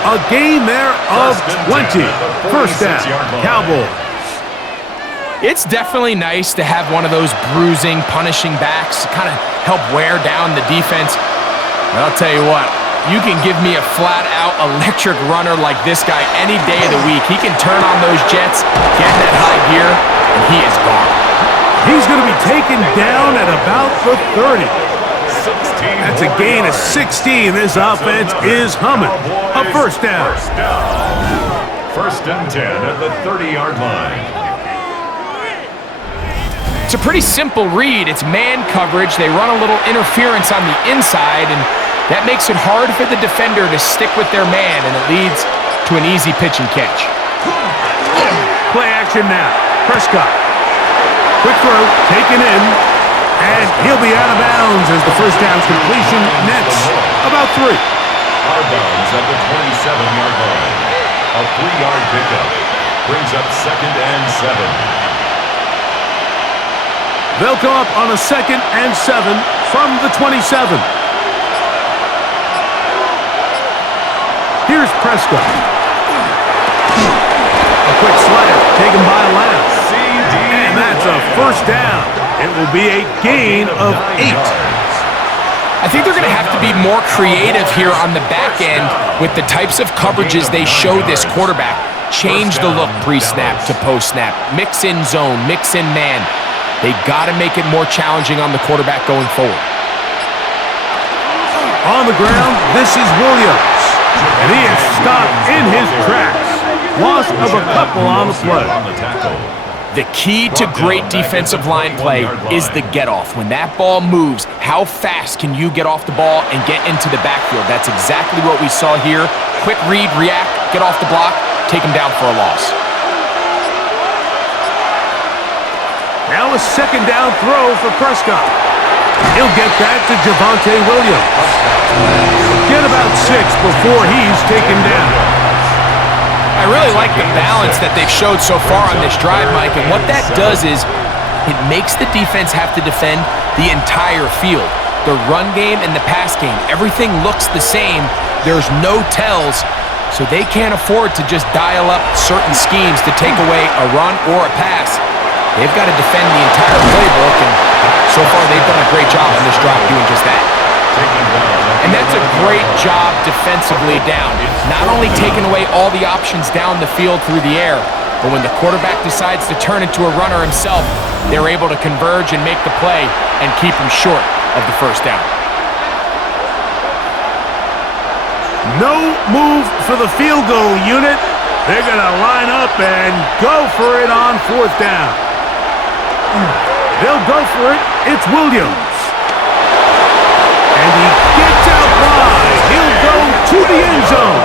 A gain there of 20. 1st down, Cowboys. It's definitely nice to have one of those bruising, punishing backs to kind of help wear down the defense. But I'll tell you what, you can give me a flat-out electric runner like this guy any day of the week. He can turn on those jets, get in that high gear, and he is gone. He's going to be taken down at about the 30. That's a gain of 16. This offense is humming. A 1st down. 1st and 10 at the 30-yard line. It's a pretty simple read. It's man coverage. They run a little interference on the inside, and that makes it hard for the defender to stick with their man, and it leads to an easy pitch and catch. Play action now. Prescott. Quick throw, taken in, and he'll be out of bounds as the 1st down completion nets about 3. Out of bounds at the 27-yard line. A 3-yard pickup. Brings up 2nd and 7. They'll come up on a 2nd and 7 from the 27. Here's Prescott. A quick slant taken by Lamb. And that's a 1st down. It will be a gain of 8. I think they're going to have to be more creative here on the back end with the types of coverages they show this quarterback. Change the look pre-snap to post-snap. Mix in zone, mix in man. They got to make it more challenging on the quarterback going forward. On the ground, this is Williams. And he is stopped in his tracks. Loss of a couple on the play. The key to great defensive line play is the get-off. When that ball moves, how fast can you get off the ball and get into the backfield? That's exactly what we saw here. Quick read, react, get off the block, take him down for a loss. Now a 2nd down throw for Prescott. He'll get that to Javonte Williams. Get about 6 before he's taken down. I really like the balance that they've showed so far on this drive, Mike, and what that does is it makes the defense have to defend the entire field. The run game and the pass game, everything looks the same. There's no tells. so they can't afford to just dial up certain schemes to take away a run or a pass. They've got to defend the entire playbook, and so far they've done a great job on this drive doing just that. And that's a great job defensively down. Not only taking away all the options down the field through the air, but when the quarterback decides to turn into a runner himself, they're able to converge and make the play and keep him short of the first down. No move for the field goal unit. They're going to line up and go for it on fourth down. They'll go for it. It's Williams. And he gets out wide. He'll go to the end zone.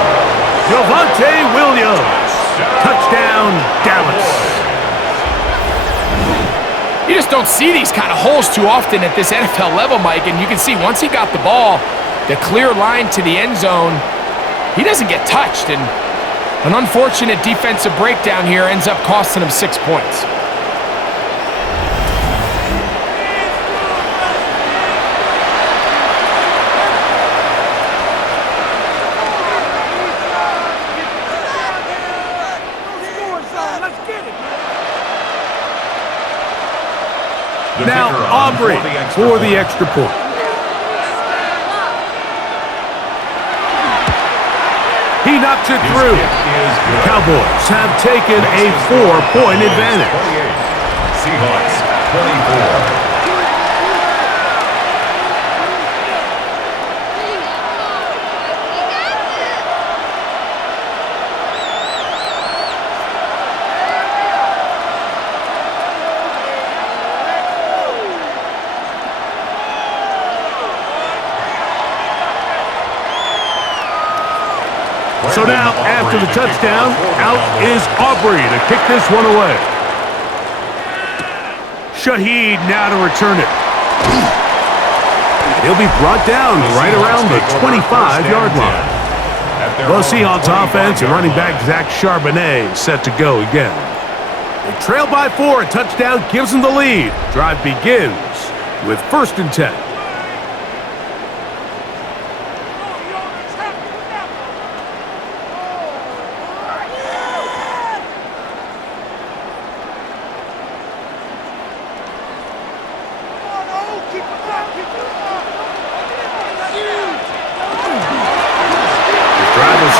Javonte Williams. Touchdown, Dallas. You just don't see these kind of holes too often at this NFL level, Mike, and you can see once he got the ball, the clear line to the end zone, he doesn't get touched, and an unfortunate defensive breakdown here ends up costing him 6 points. Now Aubrey for the extra point. He knocks it through. The Cowboys have taken a 4-point advantage. Seahawks 24. So now, after the touchdown, out is Aubrey to kick this one away. Shaheed now to return it. He'll be brought down right around the 25-yard line. The Seahawks offense and running back Zach Charbonnet set to go again. They trail by 4. A touchdown gives them the lead. Drive begins with 1st and 10.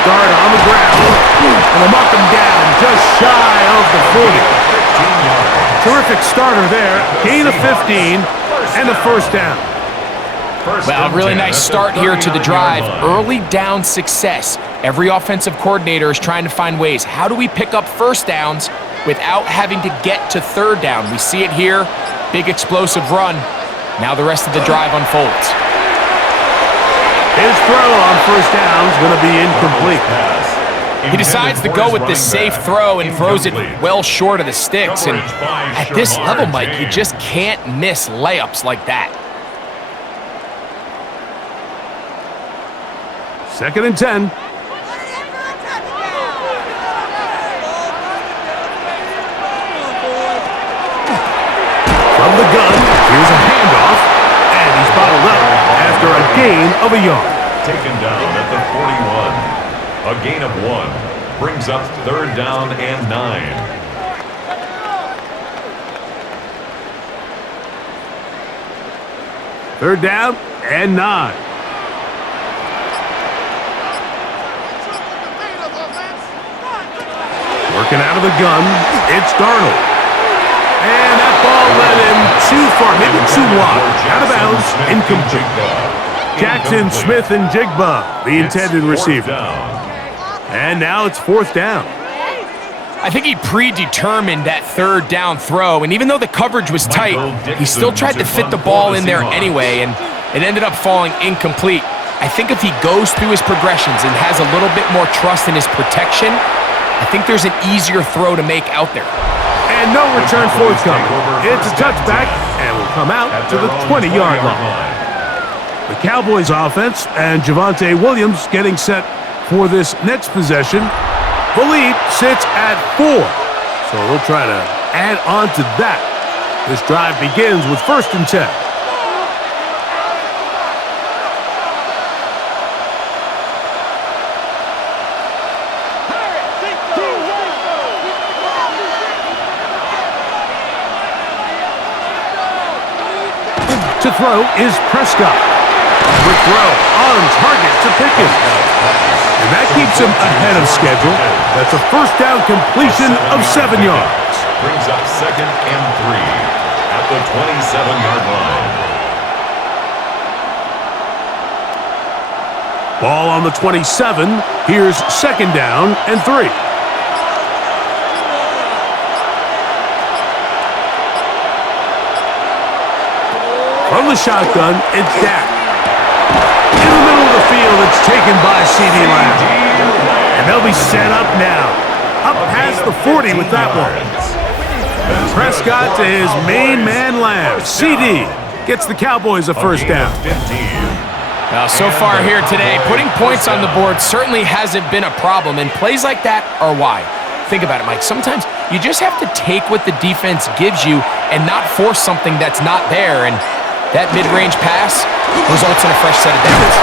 Start on the ground, and they'll mark them down just shy of the 40. Terrific starter there. Gain of 15 and a 1st down. Well, a really nice start here to the drive. Early down success. Every offensive coordinator is trying to find ways. How do we pick up 1st downs without having to get to 3rd down? We see it here. Big explosive run. Now the rest of the drive unfolds. His throw on 1st down is going to be incomplete. He decides to go with the safe throw and throws it well short of the sticks. And at this level, Mike, you just can't miss layups like that. 2nd and 10. From the gun, here's a handoff, and he's bottled up after a gain of a yard. Taken down at the 41. A gain of 1 brings up 3rd down and 9. Third down and 9. Working out of the gun, it's Darnold. And that ball led him too far, maybe too wide. Out of bounds, incomplete. Jackson, Smith, and Jigba, the intended receiver. And now it's 4th down. I think he predetermined that 3rd down throw, and even though the coverage was tight, he still tried to fit the ball in there anyway, and it ended up falling incomplete. I think if he goes through his progressions and has a little bit more trust in his protection, I think there's an easier throw to make out there. And no return forthcoming. It's a touchback, and will come out to the 20-yard line. The Cowboys offense and Javonte Williams getting set for this next possession. The lead sits at 4, so they'll try to add on to that. This drive begins with 1st and 10. To throw is Prescott. Quick throw on target to Pickens. And that keeps him ahead of schedule. That's a first down completion of 7 yards. Brings up 2nd and 3 at the 27-yard line. Ball on the 27. Here's 2nd down and 3. From the shotgun, it's Dak. In the middle of the field, it's taken by C.D. Lamb. And they'll be set up now. Up past the 40 with that one. Prescott to his main man Lamb. C.D. gets the Cowboys a first down. Now, so far here today, putting points on the board certainly hasn't been a problem, and plays like that are why. Think about it, Mike. Sometimes you just have to take what the defense gives you and not force something that's not there, and that mid-range pass results in a fresh set of downs.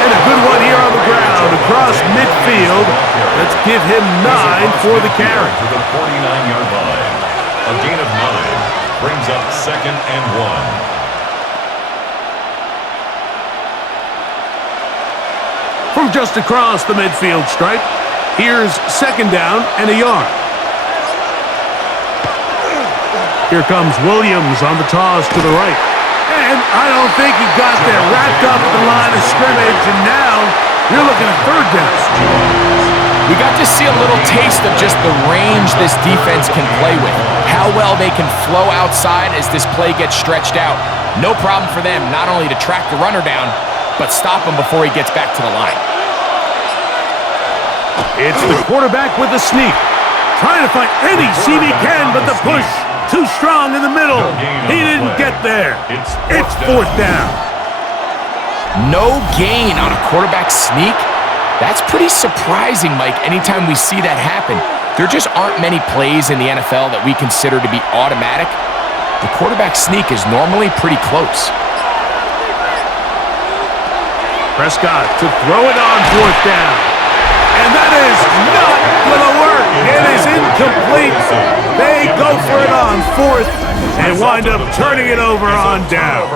And a good one here on the ground across midfield. Let's give him 9 for the carry. To the 49-yard line. A gain of 9 brings up 2nd and 1. From just across the midfield stripe, here's 2nd down and a yard. Here comes Williams on the toss to the right. And I don't think he got there. Wrapped up at the line of scrimmage, and now you're looking at 3rd down. We got to see a little taste of just the range this defense can play with. How well they can flow outside as this play gets stretched out. No problem for them not only to track the runner down, but stop him before he gets back to the line. It's the quarterback with the sneak. Trying to find any seam he can, but the push too strong in the middle. He didn't get there. It's 4th down. No gain on a quarterback sneak? That's pretty surprising, Mike, anytime we see that happen. There just aren't many plays in the NFL that we consider to be automatic. The quarterback sneak is normally pretty close. Prescott to throw it on 4th down. And that is not going to work. It is incomplete. They go for it on 4th and wind up turning it over on down.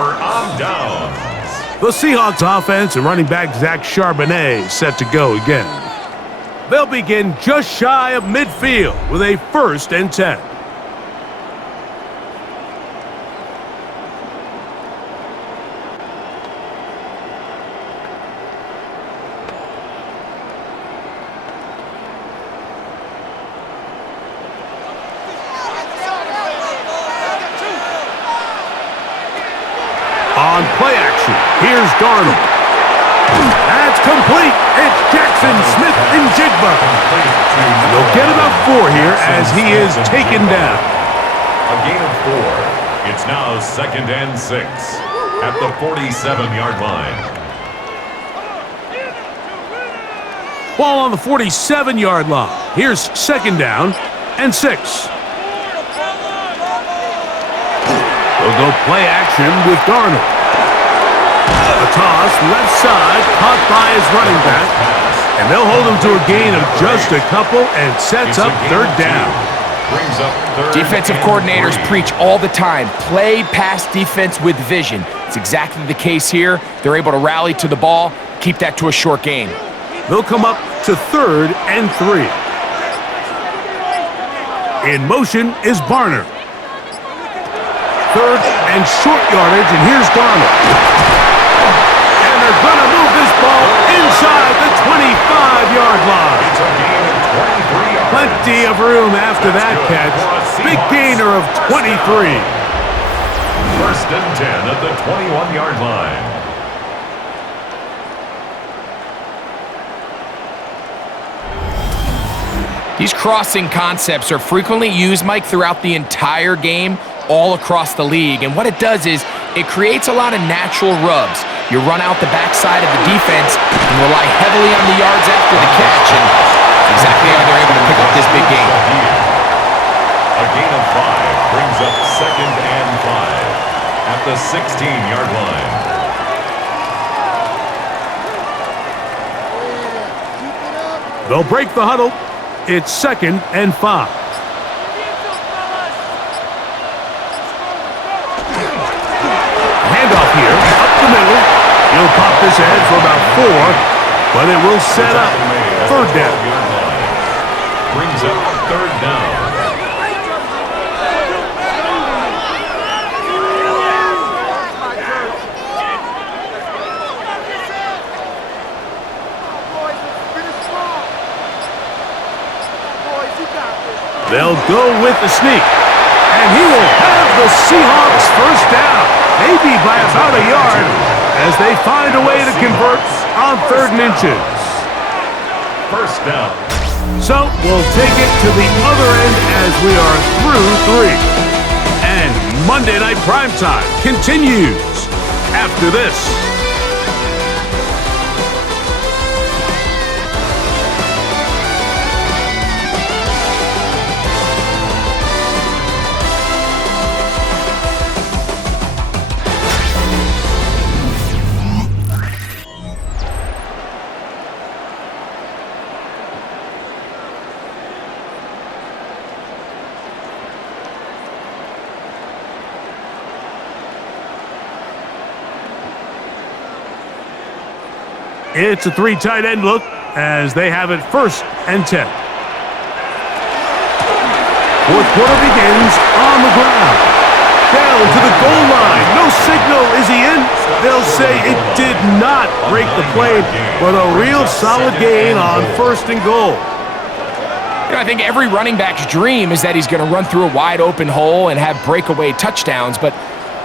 The Seahawks offense and running back Zach Charbonnet set to go again. They'll begin just shy of midfield with a 1st and 10. On play action, here's Darnold. That's complete. It's Jackson Smith and Jigba. They'll get about 4 here as he is taken down. A gain of 4. It's now 2nd and 6 at the 47-yard line. Ball on the 47-yard line. Here's 2nd down and 6. They'll go play action with Darnold. A toss left side caught by his running back. And they'll hold him to a gain of just a couple and sets up 3rd down. Brings up 3rd. Defensive coordinators preach all the time, play pass defense with vision. It's exactly the case here. They're able to rally to the ball, keep that to a short gain. They'll come up to 3rd and 3. In motion is Barner. 3rd and short yardage, and here's Darnold. And they're going to move this ball inside the 25-yard line. It's a gain of 23 yards. Plenty of room after that catch. Big gainer of 23. 1st and 10 at the 21-yard line. These crossing concepts are frequently used, Mike, throughout the entire game, all across the league. And what it does is it creates a lot of natural rubs. You run out the backside of the defense and rely heavily on the yards after the catch, and that's exactly how they're able to pick up this big game. A gain of 5 brings up 2nd and 5 at the 16-yard line. They'll break the huddle. It's 2nd and 5. pop this ahead for about 4, but it will set up third down. Brings up third down. They'll go with the sneak, and he will have the Seahawks first down, maybe by about a yard, as they find a way to convert on 3rd and inches. First down. So we'll take it to the other end as we are through 3. And Monday Night Primetime continues after this. It's a 3 tight end look as they have it 1st and 10. 4th quarter begins on the ground. Down to the goal line. No signal. Is he in? They'll say it did not break the play, but a real solid gain on 1st and goal. You know, I think every running back's dream is that he's going to run through a wide open hole and have breakaway touchdowns, but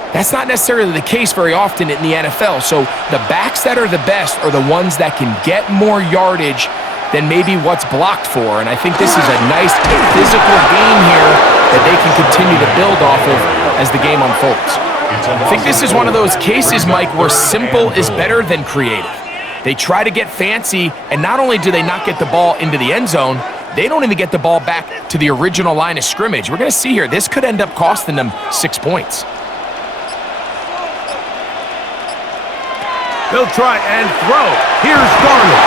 that's not necessarily the case very often in the NFL. So the backs that are the best are the ones that can get more yardage than maybe what's blocked for. And I think this is a nice physical game here that they can continue to build off of as the game unfolds. I think this is one of those cases, Mike, where simple is better than creative. They try to get fancy, and not only do they not get the ball into the end zone, they don't even get the ball back to the original line of scrimmage. We're going to see here, this could end up costing them 6 points. They'll try and throw. Here's Garner.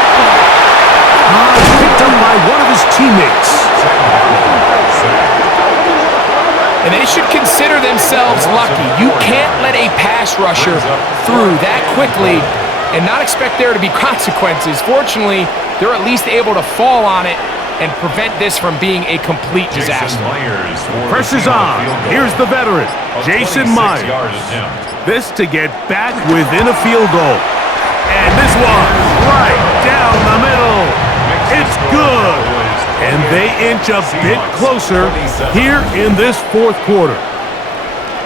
Picked up by one of his teammates. And they should consider themselves lucky. You can't let a pass rusher through that quickly and not expect there to be consequences. Fortunately, they're at least able to fall on it and prevent this from being a complete disaster. Pressure's on. Here's the veteran, Jason Myers. This to get back within a field goal. And this one, right down the middle. It's good. And they inch a bit closer here in this 4th quarter.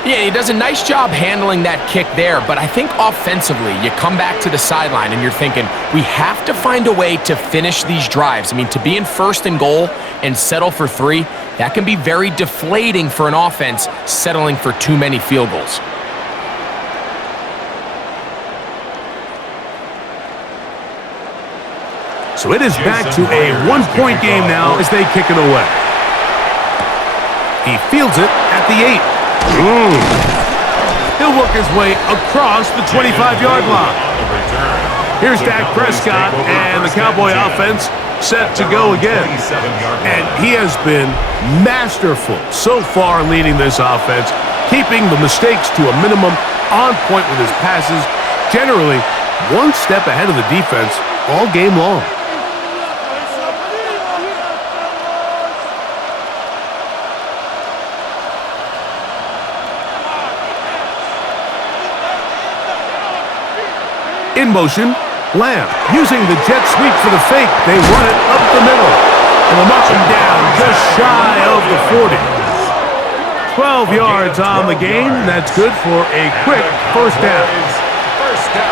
Yeah, he does a nice job handling that kick there, but I think offensively, you come back to the sideline and you're thinking, we have to find a way to finish these drives. I mean, to be in 1st and goal and settle for 3, that can be very deflating for an offense settling for too many field goals. So it is back to a 1-point game now as they kick it away. He fields it at the 8. He'll work his way across the 25-yard line. Here's Dak Prescott and the Cowboy offense set to go again. And he has been masterful so far leading this offense, keeping the mistakes to a minimum, on point with his passes, generally one step ahead of the defense all game long. In motion, Lamb using the jet sweep for the fake. They run it up the middle. And the marching down just shy of the 40. 12 yards on the game. That's good for a quick first down.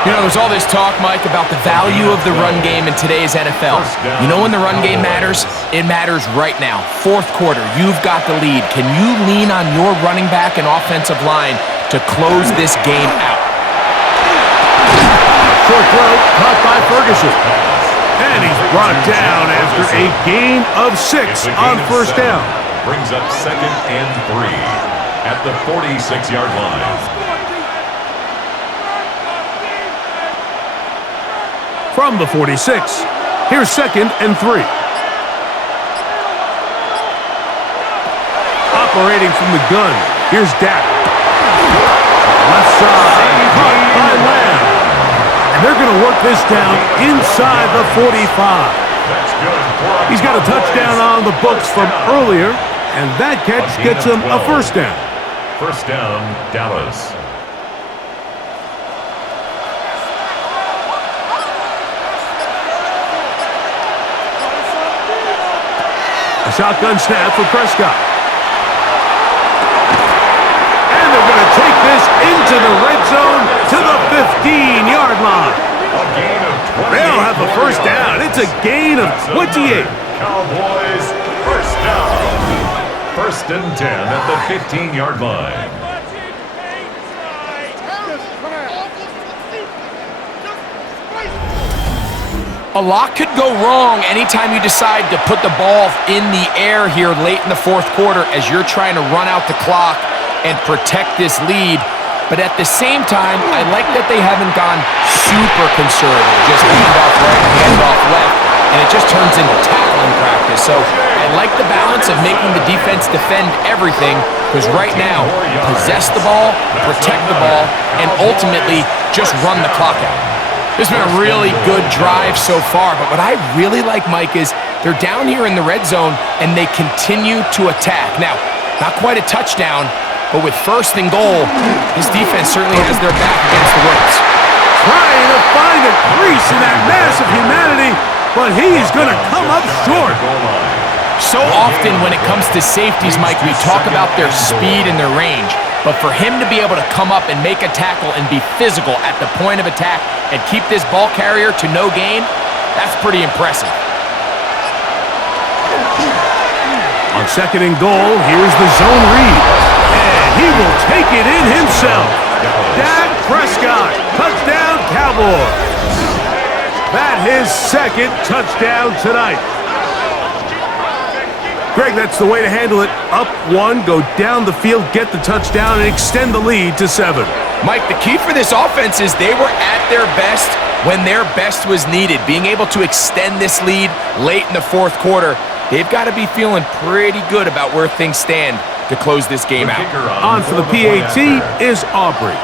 You know, there's all this talk, Mike, about the value of the run game in today's NFL. You know when the run game matters? It matters right now. 4th quarter, you've got the lead. Can you lean on your running back and offensive line to close this game out? Short throw, caught by Ferguson. And he's brought down after a gain of 6 on first down. Brings up 2nd and 3 at the 46-yard line. From the 46, here's 2nd and 3. Operating from the gun, here's Dak. Left side, caught by Lamb. And they're going to work this down inside the 45. That's good. He's got a touchdown on the books from earlier, and that catch gets him a first down. First down, Dallas. A shotgun snap for Prescott. And they're going to take this into the red zone to the 15-yard line. A gain of 28. They'll have the first down. It's a gain of 28. Cowboys first down. First and 10 at the 15-yard line. A lot could go wrong anytime you decide to put the ball in the air here late in the fourth quarter as you're trying to run out the clock and protect this lead. But at the same time, I like that they haven't gone super conservative, just hand off right, hand off left, and it just turns into tackling practice. So I like the balance of making the defense defend everything, because right now, possess the ball, protect the ball, and ultimately just run the clock out. This has been a really good drive so far, but what I really like, Mike, is they're down here in the red zone, and they continue to attack. Now, not quite a touchdown, but with first and goal, this defense certainly has their back against the ropes. Trying to find a crease in that mass of humanity, but he's going to come up short. So often when it comes to safeties, Mike, we talk about their speed and their range. But for him to be able to come up and make a tackle and be physical at the point of attack and keep this ball carrier to no gain, that's pretty impressive. On second and goal, here's the zone read. And he will take it in himself. Dak Prescott, touchdown Cowboys. That his second touchdown tonight. Greg, that's the way to handle it. Up one, go down the field, get the touchdown, and extend the lead to 7. Mike, the key for this offense is they were at their best when their best was needed. Being able to extend this lead late in the fourth quarter, they've got to be feeling pretty good about where things stand to close this game out. On for the PAT is Aubrey.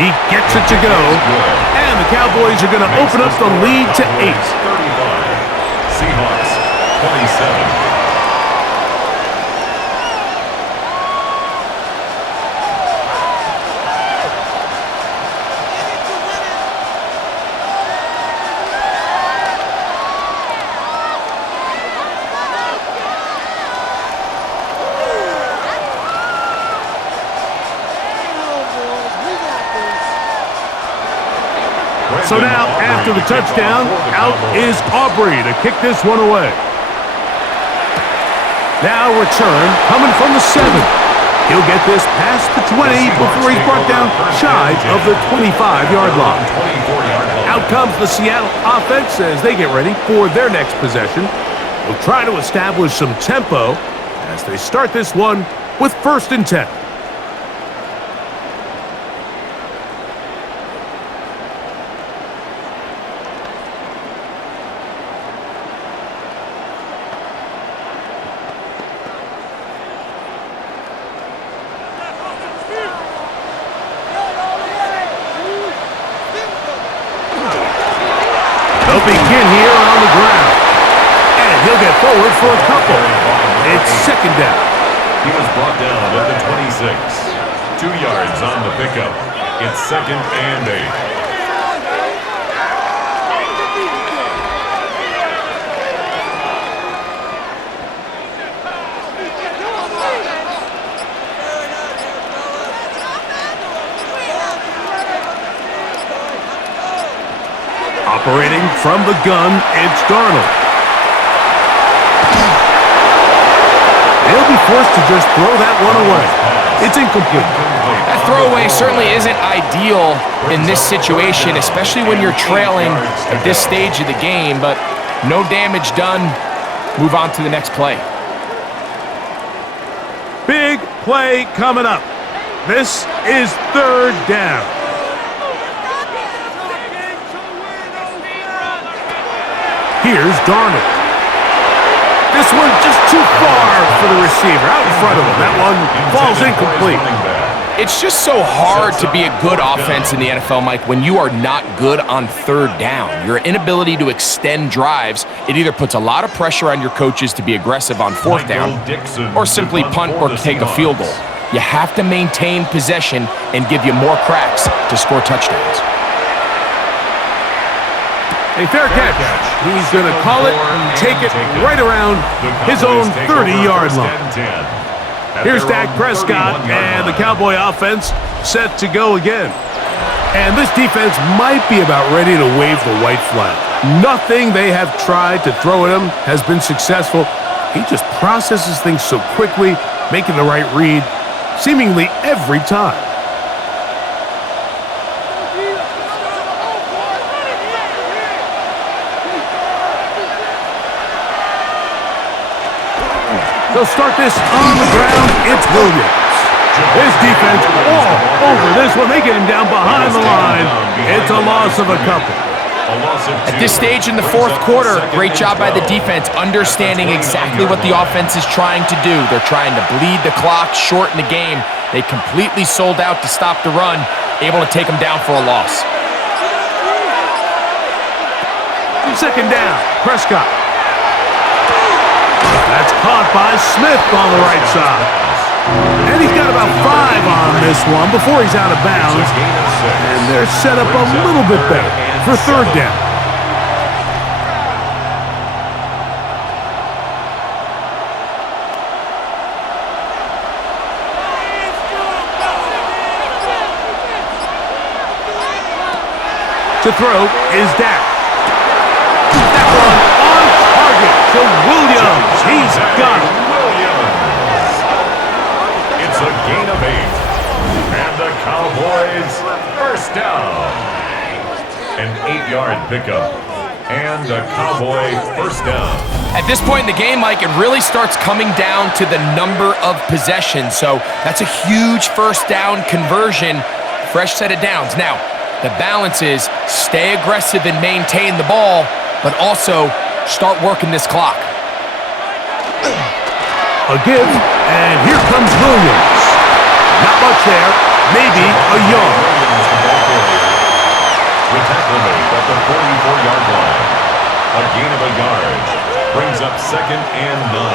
He gets it to go, and the Cowboys are going to open up the lead to 8. 35. Seahawks 27. So now, after the touchdown, out is Aubrey to kick this one away. Now return, coming from the 7. He'll get this past the 20 before he's brought down shy of the 25-yard line. Out comes the Seattle offense as they get ready for their next possession. They'll try to establish some tempo as they start this one with first and 10. They'll begin here on the ground. And he'll get forward for a couple. It's second down. He was brought down at the 26. 2 yards on the pickup. It's second and 8. Operating from the gun, it's Darnold. They'll be forced to just throw that one away. It's incomplete. That throwaway certainly isn't ideal in this situation, especially when you're trailing at this stage of the game, but no damage done. Move on to the next play. Big play coming up. This is third down. Here's Darnold. This one just too far for the receiver. Out in front of him. That one falls incomplete. It's just so hard to be a good offense in the NFL, Mike, when you are not good on third down. Your inability to extend drives, it either puts a lot of pressure on your coaches to be aggressive on fourth down or simply punt or take a field goal. You have to maintain possession and give you more cracks to score touchdowns. A fair catch. He's going to call it and take it right around his own 30-yard line. Here's Dak Prescott and the Cowboy offense set to go again. And this defense might be about ready to wave the white flag. Nothing they have tried to throw at him has been successful. He just processes things so quickly, making the right read seemingly every time. They'll start this on the ground. It's Williams. His defense all over this one. They get him down behind the line. It's a loss of a couple. At this stage in the fourth quarter, great job by the defense, understanding exactly what the offense is trying to do. They're trying to bleed the clock, shorten the game. They completely sold out to stop the run, able to take them down for a loss. Second down, Prescott. That's caught by Smith on the right side. And he's got about 5 on this one before he's out of bounds. And they're set up a little bit better for third down. To throw is Dak. That one on target to Williams. He's got it. It's a gain of 8. And the Cowboys first down. An 8-yard pickup. And a Cowboy first down. At this point in the game, Mike, it really starts coming down to the number of possessions. So that's a huge first down conversion. Fresh set of downs. Now, the balance is stay aggressive and maintain the ball, but also start working this clock. A give, and here comes Williams. Not much there, maybe a yard. The tackle made at the 44-yard line. A gain of a yard brings up 2nd and 9.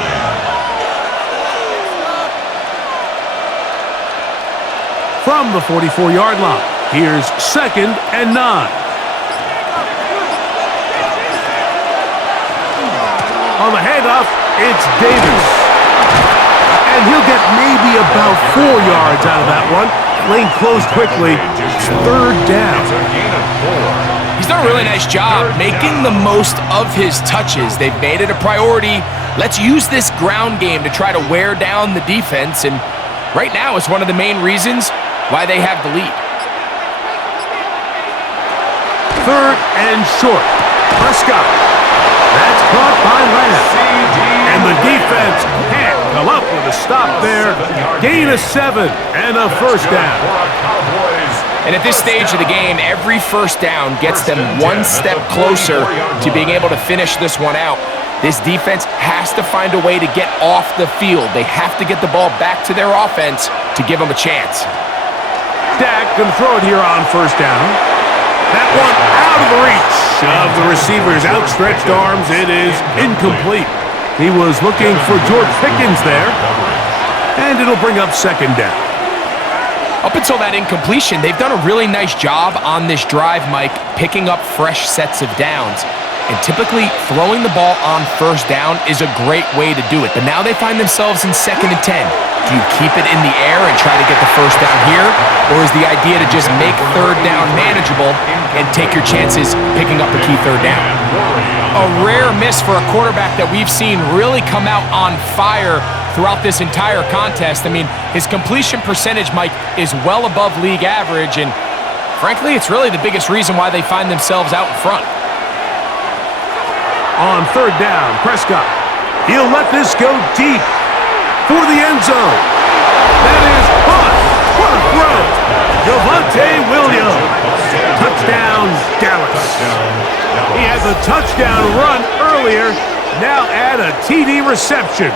From the 44-yard line, here's 2nd and 9. On the handoff, it's Davis. And he'll get maybe about 4 yards out of that one. Lane closed quickly. It's third down. He's done a really nice job making the most of his touches. They've made it a priority. Let's use this ground game to try to wear down the defense. And right now, it's one of the main reasons why they have the lead. Third and short. Prescott. That's caught by Lamb. And the defense can't come up with a stop there. Gain of 7 and a first down. And at this stage of the game, every first down gets them one step closer to being able to finish this one out. This defense has to find a way to get off the field. They have to get the ball back to their offense to give them a chance. Dak can throw it here on first down. That one out of the reach of the receiver's outstretched arms. It is incomplete. He was looking for George Pickens there. And it'll bring up second down. Up until that incompletion, they've done a really nice job on this drive, Mike, picking up fresh sets of downs. And typically, throwing the ball on first down is a great way to do it. But now they find themselves in 2nd and 10. Do you keep it in the air and try to get the first down here? Or is the idea to just make third down manageable and take your chances picking up a key third down? A rare miss for a quarterback that we've seen really come out on fire throughout this entire contest. I mean, his completion percentage, Mike, is well above league average. And frankly, it's really the biggest reason why they find themselves out in front. On third down, Prescott. He'll let this go deep for the end zone. That is caught. What a throw. Javonte Williams. Touchdown, Dallas. He had the touchdown run earlier. Now add a TD reception.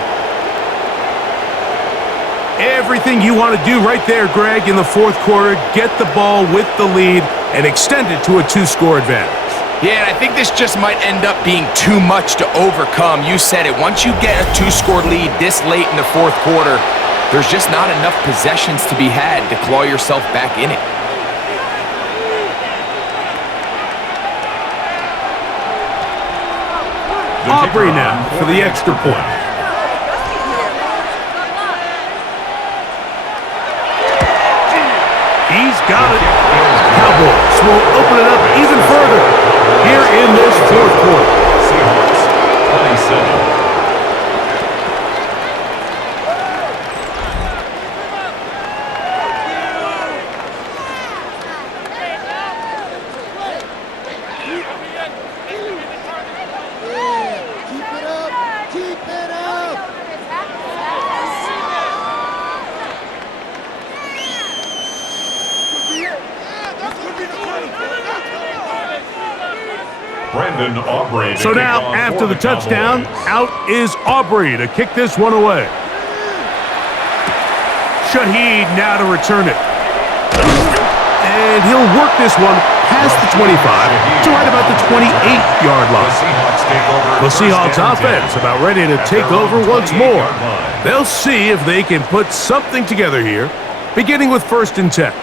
Everything you want to do right there, Greg, in the fourth quarter, get the ball with the lead and extend it to a 2-score advantage. Yeah, and I think this just might end up being too much to overcome. You said it. Once you get a 2-score lead this late in the fourth quarter, there's just not enough possessions to be had to claw yourself back in it. Aubrey now for the extra point. He's got it. Cowboys will open it up even further here in this fourth quarter. Seahawks 27. Aubrey so now, after the touchdown, out is Aubrey to kick this one away. Shaheed now to return it. And he'll work this one past the 25 to right about the 28-yard line. The Seahawks offense about ready to take over once more. They'll see if they can put something together here, beginning with 1st and 10.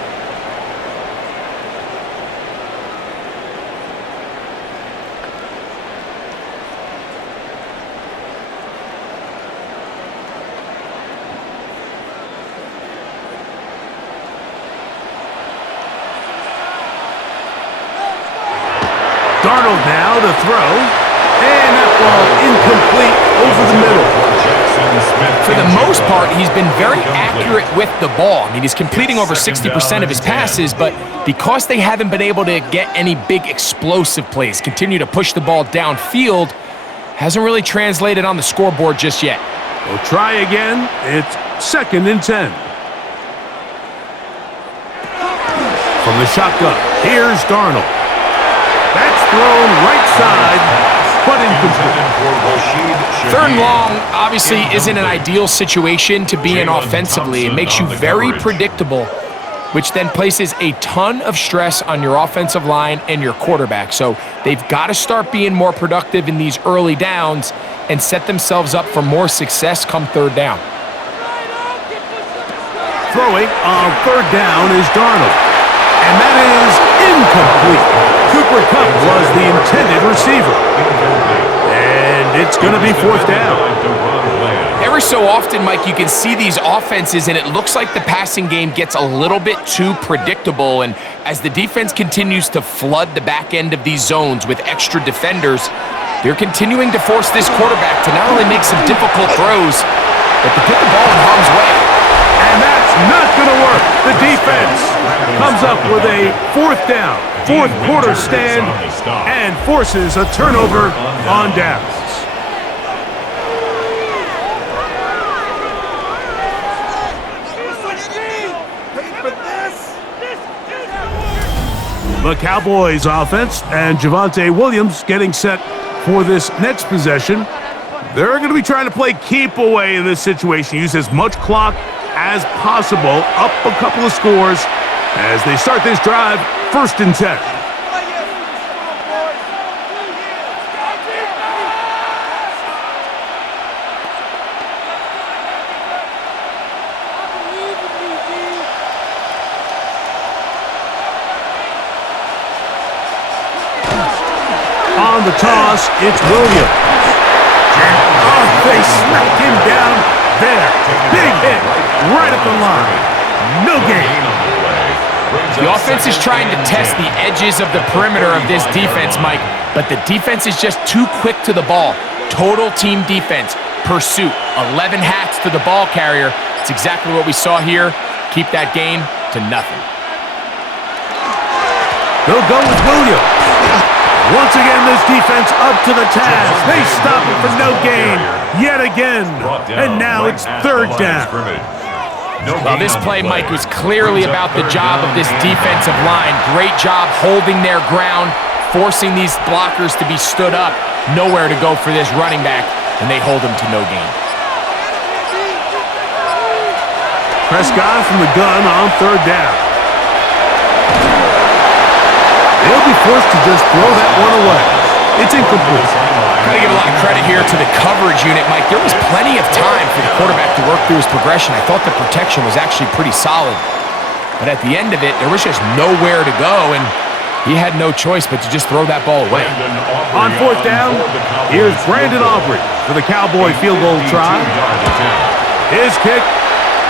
Darnold now to throw, and that ball incomplete over the middle. For the most part, he's been very accurate with the ball. I mean, he's completing over 60% of his passes, but because they haven't been able to get any big explosive plays, continue to push the ball downfield, hasn't really translated on the scoreboard just yet. We'll try again. It's 2nd and 10. From the shotgun, here's Darnold. That's thrown right side, but incomplete. 3rd and long obviously isn't an ideal situation to be in offensively. It makes you very predictable, which then places a ton of stress on your offensive line and your quarterback. So they've got to start being more productive in these early downs and set themselves up for more success come 3rd down. Throwing on 3rd down is Darnold. And that is incomplete. Cooper Kupp was the intended receiver. And it's going to be 4th down. Every so often, Mike, you can see these offenses, and it looks like the passing game gets a little bit too predictable. And as the defense continues to flood the back end of these zones with extra defenders, they're continuing to force this quarterback to not only make some difficult throws, but to put the ball in harm's way. And that's not going to work. The defense comes up with a 4th down, 4th quarter stand, and forces a turnover on downs. The Cowboys offense and Javonte Williams getting set for this next possession. They're going to be trying to play keep away in this situation. Use as much clock as possible, up a couple of scores as they start this drive, 1st and 10. On the toss, it's Williams. Oh, they smacked him down there. Big hit right at the line. No gain. The offense is trying to test the edges of the perimeter of this defense, Mike, but the defense is just too quick to the ball. Total team defense, pursuit, 11 hats to the ball carrier. It's exactly what we saw here. Keep that gain to nothing. They'll go with Williams. Once again, this defense up to the task. They stop it for no gain yet again. And now it's 3rd down. Well, this play, Mike, was clearly about the job of this defensive line. Great job holding their ground, forcing these blockers to be stood up. Nowhere to go for this running back, and they hold him to no gain. Prescott from the gun on third down. They'll be forced to just throw that one away. It's incomplete. Got to give a lot of credit here to the coverage unit, Mike. There was plenty of time for the quarterback to work through his progression. I thought the protection was actually pretty solid. But at the end of it, there was just nowhere to go, and he had no choice but to just throw that ball away. On fourth down, here's Brandon Aubrey for the Cowboy field goal try. His kick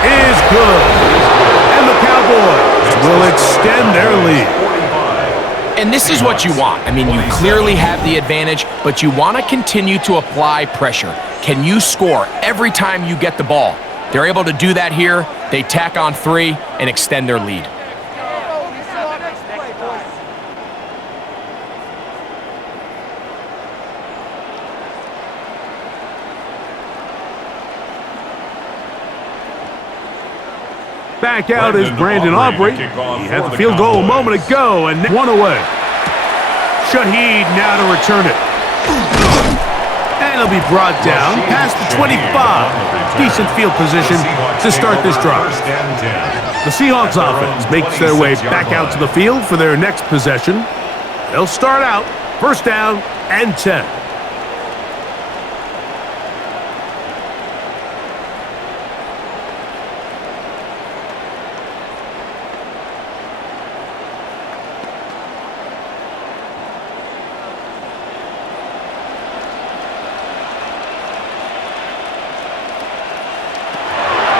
is good. And the Cowboys will extend their lead. And this is what you want. I mean, you clearly have the advantage, but you want to continue to apply pressure. Can you score every time you get the ball? They're able to do that here. They tack on 3 and extend their lead. Back out is Brandon Aubrey. He had the field goal a moment ago and one away. Shaheed now to return it. And it'll be brought down past the 25. Decent field position to start this drive. The Seahawks offense makes their way back out to the field for their next possession. They'll start out first down and 10.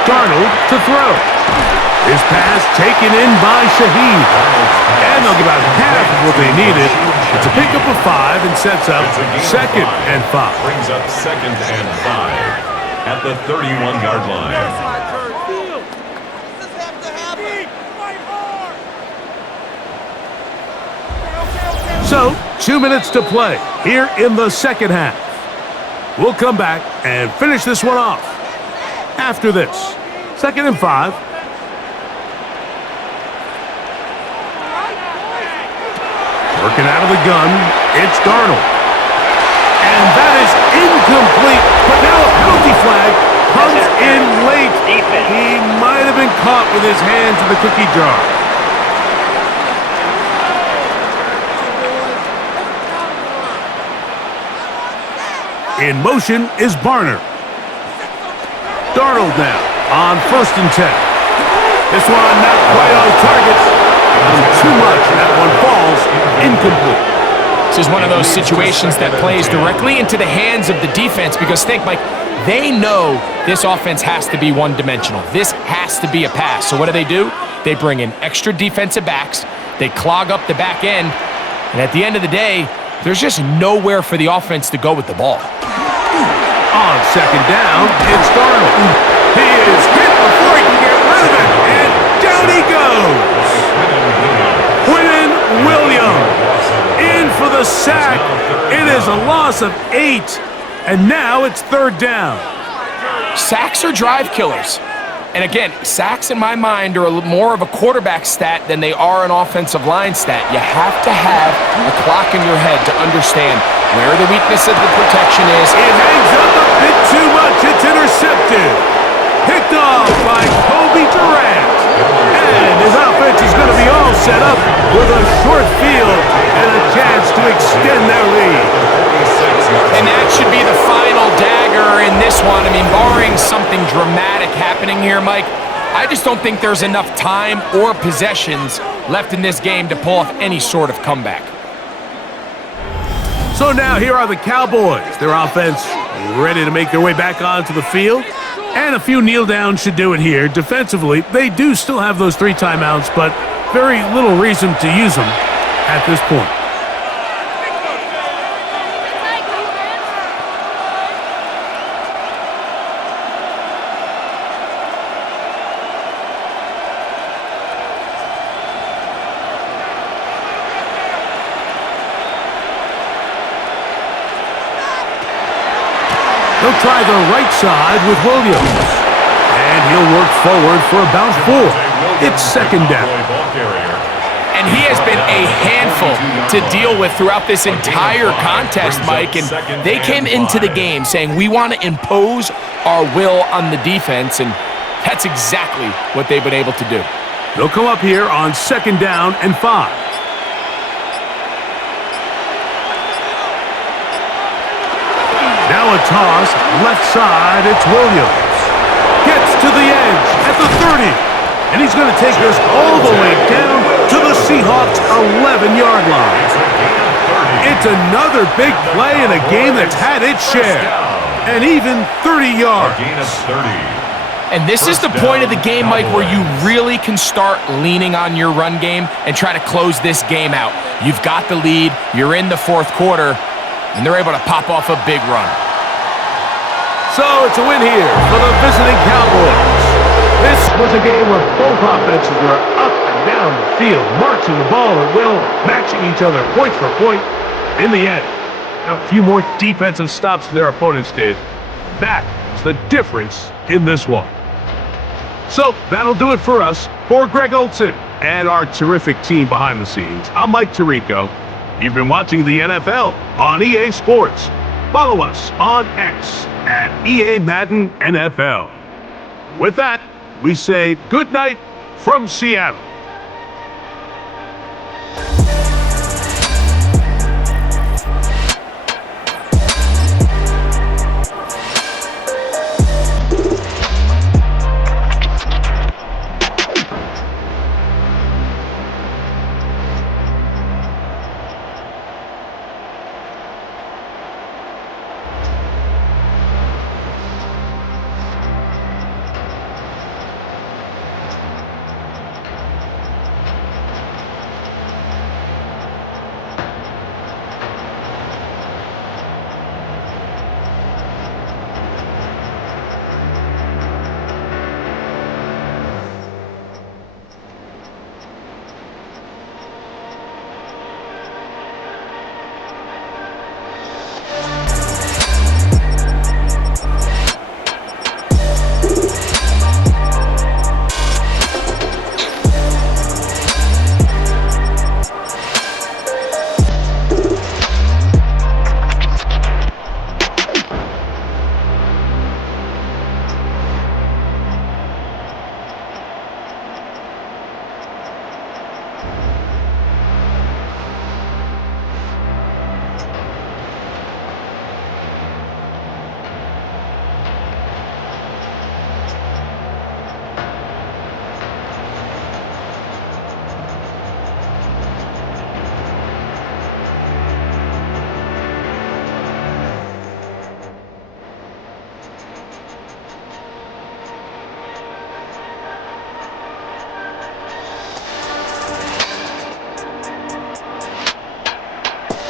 Darnold to throw. His pass taken in by Shaheed. And they'll give out half of what they needed. It's a pickup of 5 and sets up second and 5. Brings up second and 5 at the 31-yard line. So, 2 minutes to play here in the second half. We'll come back and finish this one off after this. Second and 5. Working out of the gun, it's Darnold. And that is incomplete, but now a penalty flag comes in late. He might have been caught with his hands in the cookie jar. In motion is Barner. Darnold now on first and 10. This one not quite on target. Too much. That one falls incomplete. This is one of those situations that plays directly into the hands of the defense because think, Mike, they know this offense has to be one-dimensional. This has to be a pass. So what do? They bring in extra defensive backs. They clog up the back end. And at the end of the day, there's just nowhere for the offense to go with the ball. On second down, it's Darnold. He is hit before he can get rid of it, and down he goes. Quinnen Williams in for the sack. It is a loss of 8, and now it's third down. Sacks are drive killers. And again, sacks in my mind are more of a quarterback stat than they are an offensive line stat. You have to have a clock in your head to understand where the weakness of the protection is. It hangs up a bit too much. It's intercepted. Picked off by Kobe Durant. And his offense is going to be all set up with a short field and a chance to extend their lead. And that should be the final dagger in this one. I mean, barring something dramatic happening here, Mike, I just don't think there's enough time or possessions left in this game to pull off any sort of comeback. So now here are the Cowboys. Their offense ready to make their way back onto the field. And a few kneel downs should do it here. Defensively, they do still have those 3 timeouts, but very little reason to use them at this point. They'll try the right side with Williams. And he'll work forward for about 4. It's second down. And he has been a handful to deal with throughout this entire contest, Mike. And they came into the game saying, we want to impose our will on the defense. And That's exactly what they've been able to do. They'll come up here on 2nd down and 5. Now a toss, left side, it's Williams. Gets to the edge at the 30. And he's going to take this all the way down to the Seahawks' 11-yard line. It's another big play in a game that's had its share. And even 30 yards. And this is the point of the game, Mike, where you really can start leaning on your run game and try to close this game out. You've got the lead, you're in the 4th quarter, and they're able to pop off a big run. So it's a win here for the visiting Cowboys. This was a game where both offenses were up and down the field, marching the ball at will, matching each other point for point. In the end, a few more defensive stops than their opponents did. That was the difference in this one. So that'll do it for us. For Greg Olson and our terrific team behind the scenes, I'm Mike Tirico. You've been watching the NFL on EA Sports. Follow us on X at EA Madden NFL. With that, we say good night from Seattle.